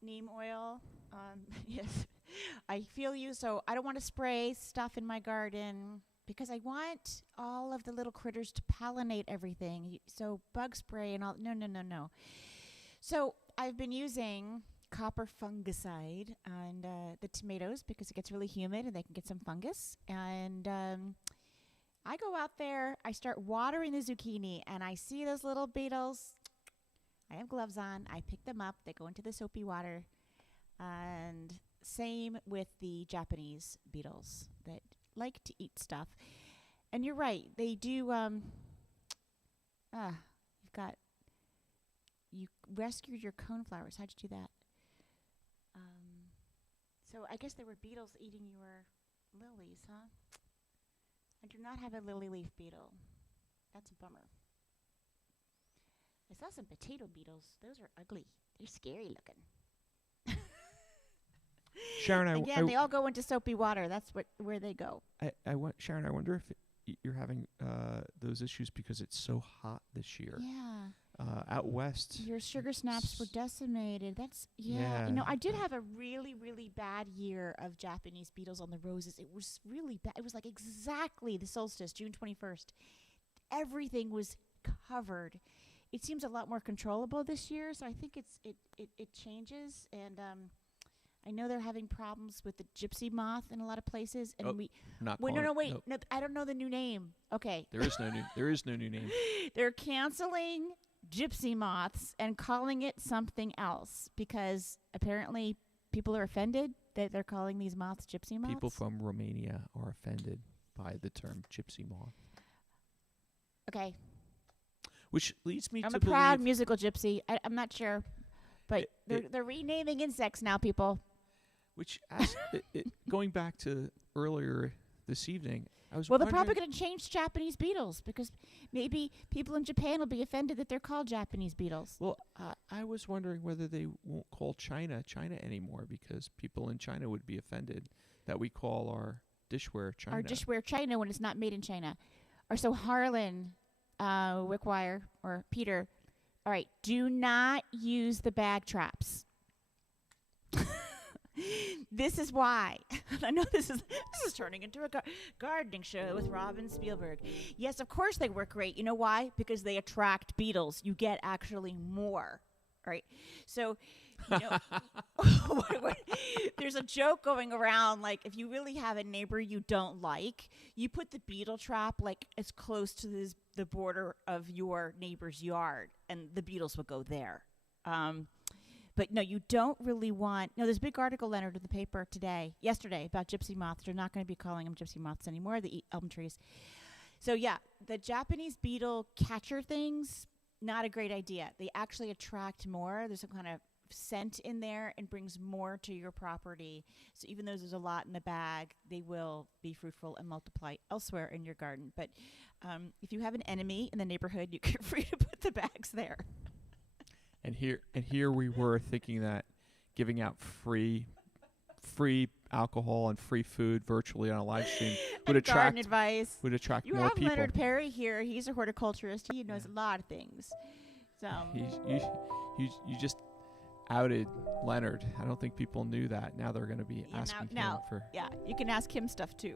Neem oil. Yes, I feel you. So I don't want to spray stuff in my garden because I want all of the little critters to pollinate everything. So bug spray and all. No. So I've been using copper fungicide on the tomatoes because it gets really humid and they can get some fungus. And I go out there, I start watering the zucchini, and I see those little beetles. I have gloves on. I pick them up. They go into the soapy water. And same with the Japanese beetles that like to eat stuff. And you're right. They do. You rescued your coneflowers. How'd you do that? So I guess there were beetles eating your lilies, huh? I do not have a lily leaf beetle. That's a bummer. I saw some potato beetles. Those are ugly. They're scary looking. Sharon, Again, they all go into soapy water. That's where they go. Sharon, I wonder if you're having those issues because it's so hot this year. Yeah. Out west. Your sugar snaps were decimated. That's, yeah. You know, I did have a really, really bad year of Japanese beetles on the roses. It was really bad. It was like exactly the solstice, June 21st. Everything was covered. It seems a lot more controllable this year, so I think it changes. And I know they're having problems with the gypsy moth in a lot of places. And no, I don't know the new name. Okay. There is no new name. They're canceling gypsy moths and calling it something else because apparently people are offended that they're calling these moths gypsy moths. People from Romania are offended by the term gypsy moth. Okay. Which leads me I'm to a proud musical gypsy. I'm not sure, but they're renaming insects now, people. Which, going back to earlier this evening, I was Well, they're probably going to change Japanese beetles because maybe people in Japan will be offended that they're called Japanese beetles. Well, I was wondering whether they won't call China anymore because people in China would be offended that we call our dishware China. Our dishware China when it's not made in China. Or so Harlan, Wickwire, or Peter. All right, do not use the bag traps. This is why. I know this is turning into a gardening show with Robin Spielberg. Yes, of course they work great. You know why? Because they attract beetles. You get actually more, right? So, you know, there's a joke going around, like, if you really have a neighbor you don't like, you put the beetle trap like as close to the border of your neighbor's yard, and the beetles will go there. But no, you don't really want. No, there's a big article entered in the paper yesterday, about gypsy moths. They're not going to be calling them gypsy moths anymore. They eat elm trees. So yeah, the Japanese beetle catcher things, not a great idea. They actually attract more. There's some kind of scent in there and brings more to your property. So even though there's a lot in the bag, they will be fruitful and multiply elsewhere in your garden. But if you have an enemy in the neighborhood, you can free to put the bags there. And here we were thinking that giving out free alcohol and free food virtually on a live stream would attract garden advice. Would attract you more have people. Leonard Perry here. He's a horticulturist. He knows a lot of things. So you just outed Leonard. I don't think people knew that. Now they're going to be asking him for. Yeah, you can ask him stuff too.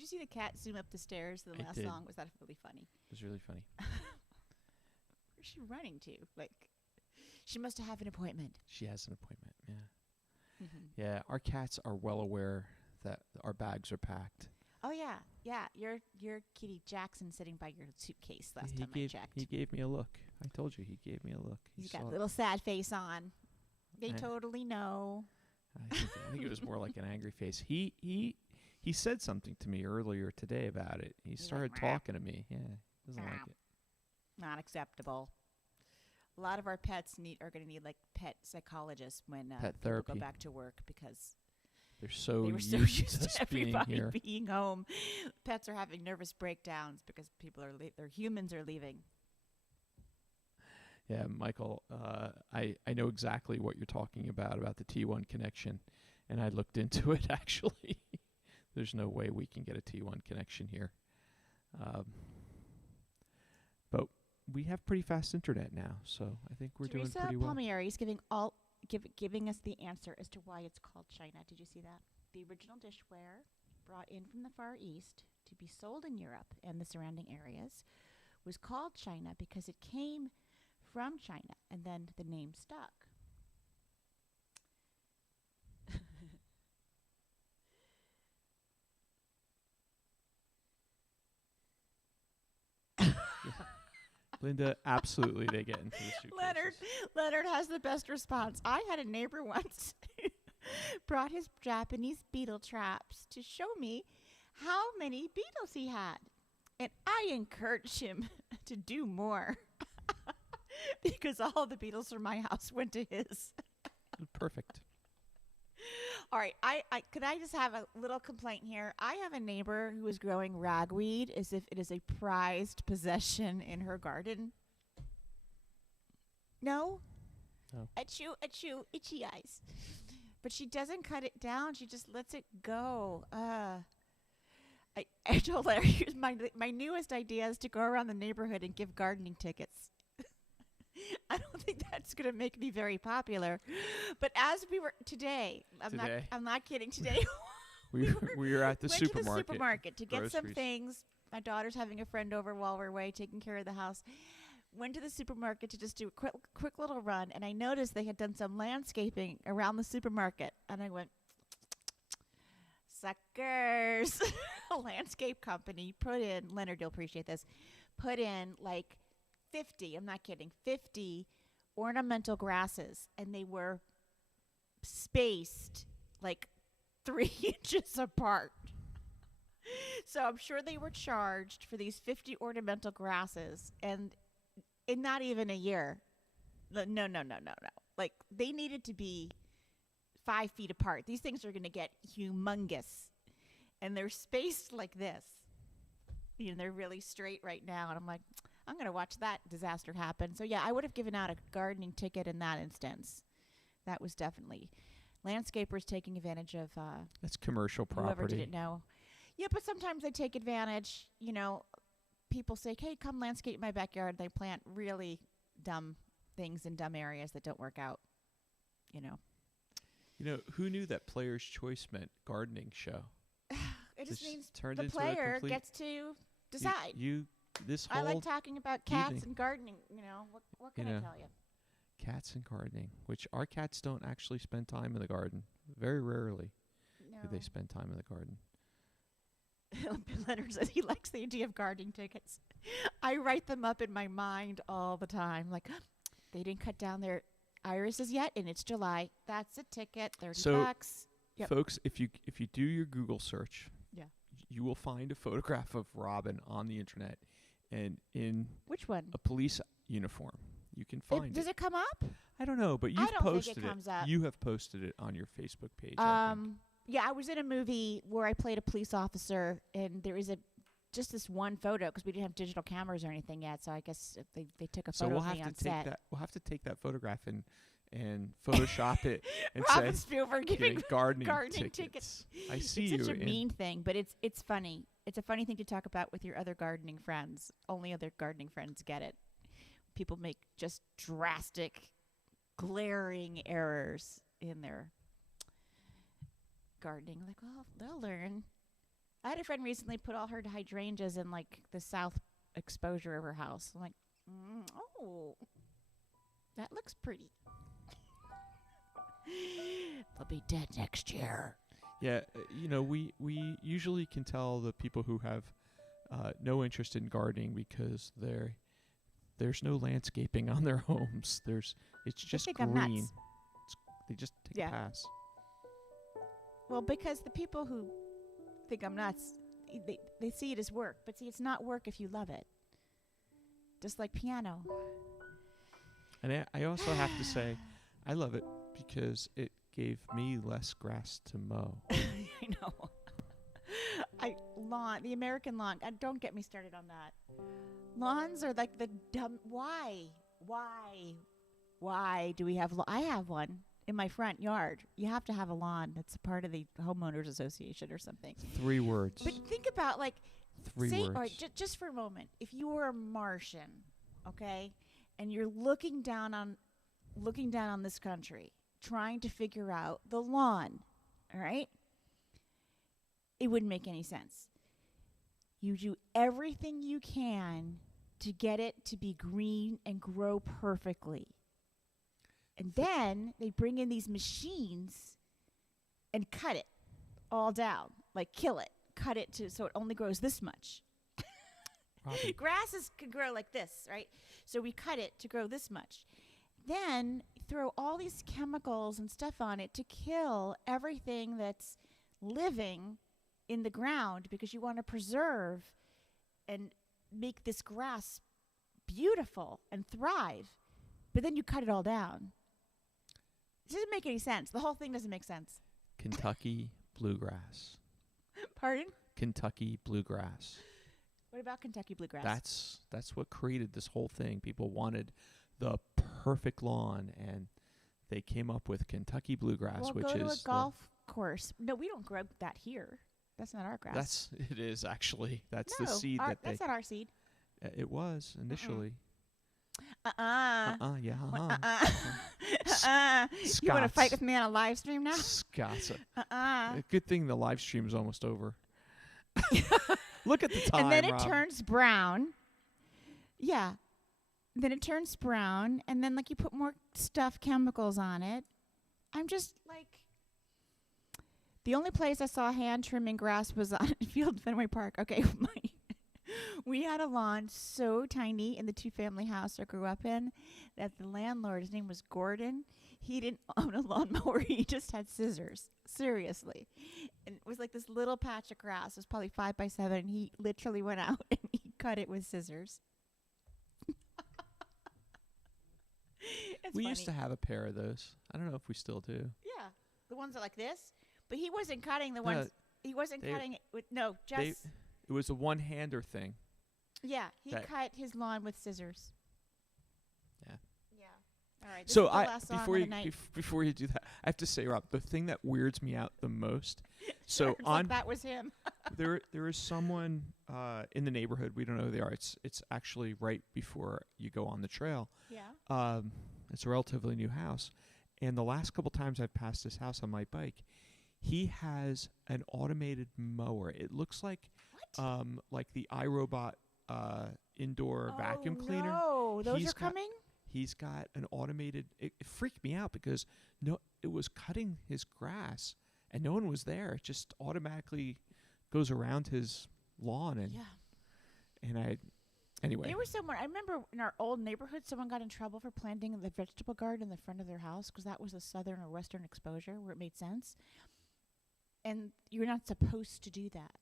Did you see the cat zoom up the stairs to the last song? Was that really funny? It was really funny. Where's she running to? Like, she must have an appointment. She has an appointment, yeah. Mm-hmm. Yeah, our cats are well aware that our bags are packed. Oh, yeah. Yeah, your kitty Jackson sitting by your suitcase last time I checked. He gave me a look. I told you, he gave me a look. He's got a little sad face on. They totally know. I think it was more like an angry face. He said something to me earlier today about it. He started talking to me. Yeah, doesn't like it. Not acceptable. A lot of our pets are going to need like pet psychologists when pet people therapy. go back to work, because they were so used to everybody being home. Pets are having nervous breakdowns because people are their humans are leaving. Yeah, Michael, I know exactly what you're talking about the T1 connection, and I looked into it, actually. There's no way we can get a T1 connection here. But we have pretty fast internet now, so I think we're doing pretty well. Teresa Palmieri is giving all giving us the answer as to why it's called china. Did you see that? The original dishware brought in from the Far East to be sold in Europe and the surrounding areas was called china because it came from China, and then the name stuck. Linda, absolutely, they get into the suitcases. Leonard has the best response. I had a neighbor once brought his Japanese beetle traps to show me how many beetles he had. And I encouraged him to do more because all the beetles from my house went to his. Perfect. All right, could I just have a little complaint here? I have a neighbor who is growing ragweed as if it is a prized possession in her garden. No? No. Achoo, achoo, itchy eyes. But she doesn't cut it down. She just lets it go. I told her my newest idea is to go around the neighborhood and give gardening tickets. I don't think that's going to make me very popular. But as we were today, I'm not kidding. Today we were at the went supermarket. to the supermarket to get some Groceries. things. My daughter's having a friend over while we're away taking care of the house. Went to the supermarket to just do a quick little run, and I noticed they had done some landscaping around the supermarket. And I went, suckers. A landscape company put in, Leonard, you'll appreciate this, put in like 50, I'm not kidding, 50 ornamental grasses, and they were spaced like 3 inches apart. So I'm sure they were charged for these 50 ornamental grasses, and in not even a year. No. Like, they needed to be 5 feet apart. These things are going to get humongous, and they're spaced like this. You know, they're really straight right now, and I'm like, I'm going to watch that disaster happen. So, yeah, I would have given out a gardening ticket in that instance. That was definitely landscapers taking advantage of That's commercial whoever property. didn't know. Yeah, but sometimes they take advantage. You know, people say, hey, come landscape my backyard. They plant really dumb things in dumb areas that don't work out, you know. You know, who knew that Player's Choice meant gardening show? It just This means turned the into a player complete- gets to decide. This I whole like talking about cats evening. and gardening. You know, what can You I know. tell you? cats and gardening, which our cats don't actually spend time in the garden. Very rarely do they No. spend time in the garden. Leonard says he likes the idea of gardening tickets. I write them up in my mind all the time. Like, they didn't cut down their irises yet, and it's July. That's a ticket, $30. So, Yep. folks, if you do your Google search, Yeah. you will find a photograph of Robin on the internet, and in Which one? a police uniform. You can find Does it. it come up? I don't know, but I you've don't think it posted comes up. You have posted it on your Facebook page. I think. Yeah, I was in a movie where I played a police officer, and there is just this one photo because we didn't have digital cameras or anything yet. So I guess they took a So photo we'll of have me to on take set. that. We'll have to take that photograph and Photoshop it and Robin say Spielberg getting giving gardening, gardening tickets. I see it's you. such a in- mean thing, but it's funny. It's a funny thing to talk about with your other gardening friends. Only other gardening friends get it. People make just drastic, glaring errors in their gardening. Like, well, they'll learn. I had a friend recently put all her hydrangeas in like the south exposure of her house. I'm like, oh, that looks pretty. They'll be dead next year. Yeah, we usually can tell the people who have no interest in gardening because there's no landscaping on their homes. It's just think I'm green. nuts. They just take Yeah. a pass. Well, because the people who think I'm nuts, they see it as work. But see, it's not work if you love it. Just like piano. And I also have to say, I love it because it gave me less grass to mow. I know. The American lawn. Don't get me started on that. Lawns are like the dumb. Why do we have? I have one in my front yard. You have to have a lawn. That's a part of the homeowners association or something. 3 words. But think about like. 3 Say, words. all right, just for a moment, if you were a Martian, okay, and you're looking down on this country, trying to figure out the lawn, all right? It wouldn't make any sense. You do everything you can to get it to be green and grow perfectly. And then they bring in these machines and cut it all down, like kill it, cut it so it only grows this much. Grasses could grow like this, right? So we cut it to grow this much. Then throw all these chemicals and stuff on it to kill everything that's living in the ground because you want to preserve and make this grass beautiful and thrive. But then you cut it all down. It doesn't make any sense. The whole thing doesn't make sense. Kentucky bluegrass. Pardon? Kentucky bluegrass. What about Kentucky bluegrass? That's what created this whole thing. People wanted the perfect lawn, and they came up with Kentucky bluegrass, well, which go to is a golf course. No, we don't grow that here. That's not our grass. It is actually. That's no, the seed that's not our seed. It was initially. Yeah. You want to fight with me on a live stream now? Scots. Good thing the live stream's almost over. Look at the time, and then it Rob. turns brown. Yeah. Then it turns brown, and then, like, you put more stuff, chemicals on it. I'm just, like... The only place I saw hand trimming grass was on Field Fenway Park. Okay, we had a lawn so tiny in the two-family house I grew up in that the landlord, his name was Gordon, he didn't own a lawnmower. He just had scissors. Seriously. And it was like this little patch of grass. It was probably 5 by 7, and he literally went out and he cut it with scissors. We used to have a pair of those. I don't know if we still do. Yeah, the ones that like this. But he wasn't cutting the ones. He wasn't cutting it with it was a one-hander thing. Yeah, he cut his lawn with scissors. Yeah. Yeah. All right. This So is the last song before you do that, I have to say, Rob, the thing that weirds me out the most. So that was him. there is someone in the neighborhood. We don't know who they are. It's actually right before you go on the trail. Yeah. It's a relatively new house, and the last couple times I've passed this house on my bike, he has an automated mower. It looks like the iRobot indoor vacuum cleaner. No, those are coming? He's got an automated. It freaked me out because it was cutting his grass and no one was there. It just automatically goes around his lawn Anyway. There was someone, I remember in our old neighborhood, someone got in trouble for planting the vegetable garden in the front of their house because that was a southern or western exposure where it made sense. And you're not supposed to do that.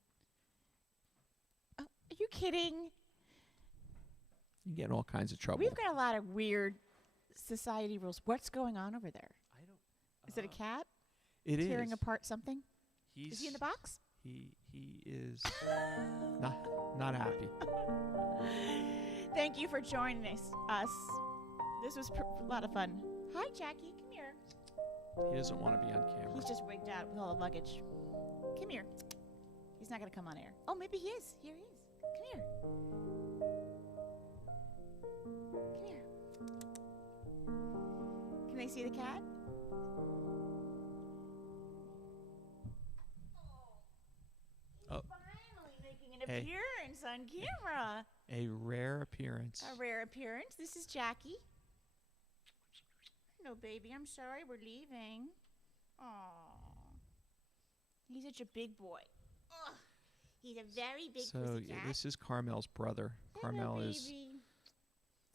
Oh, are you kidding? You get in all kinds of trouble. We've got a lot of weird society rules. What's going on over there? I don't. Is it a cat? It is tearing apart something? Is he in the box? He is not happy. Thank you for joining us. This was a lot of fun. Hi, Jackie. Come here. He doesn't want to be on camera. He's just wigged out with all the luggage. Come here. He's not going to come on air. Oh, maybe he is. Here he is. Come here. Come here. Can they see the cat? Oh. Finally making an appearance on camera. A rare appearance. A rare appearance. This is Jackie. No, baby, I'm sorry we're leaving. Aww. He's such a big boy. Ugh. He's a very big cat. This is Carmel's brother. Carmel is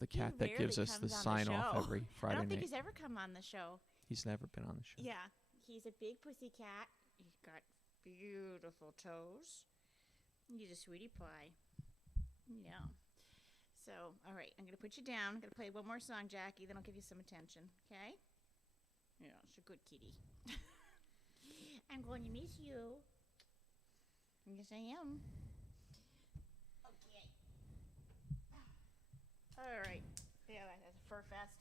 the cat that gives us the sign-off every Friday night. I don't think he's ever come on the show. He's never been on the show. Yeah. He's a big pussy cat. He's got beautiful toes. He's a sweetie pie. Yeah. So, all right, I'm going to put you down. I'm going to play one more song, Jackie, then I'll give you some attention, okay? Yeah, it's a good kitty. I'm going to miss you. Yes, I am. Okay. All right. Yeah, that's a fur fest.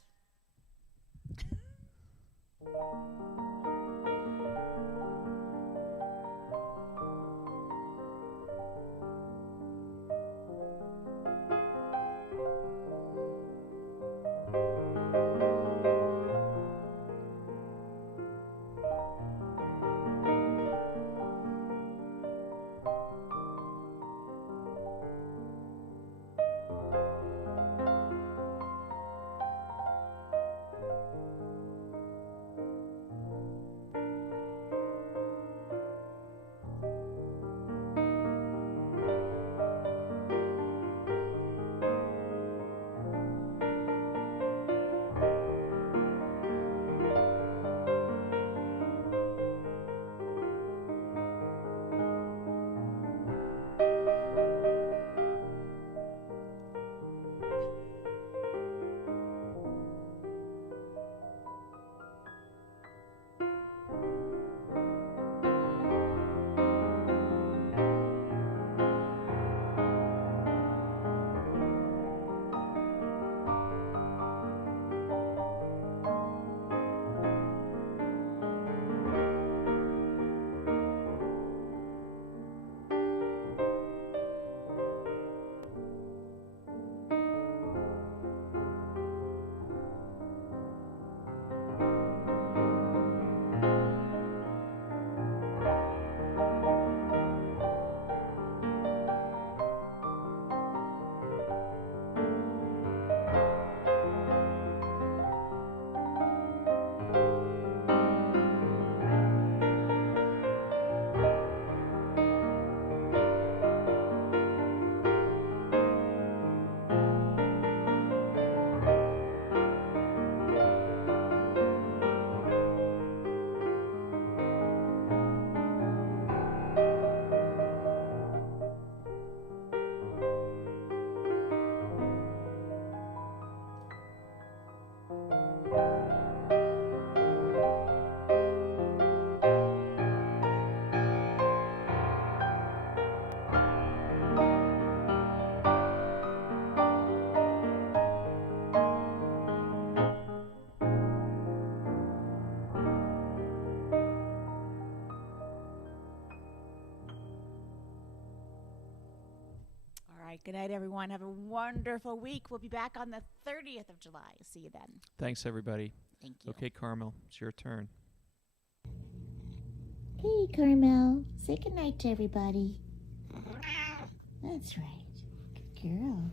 Good night, everyone. Have a wonderful week. We'll be back on the 30th of July. See you then. Thanks, everybody. Thank you. Okay, Carmel, it's your turn. Hey, Carmel. Say goodnight to everybody. That's right. Good girl.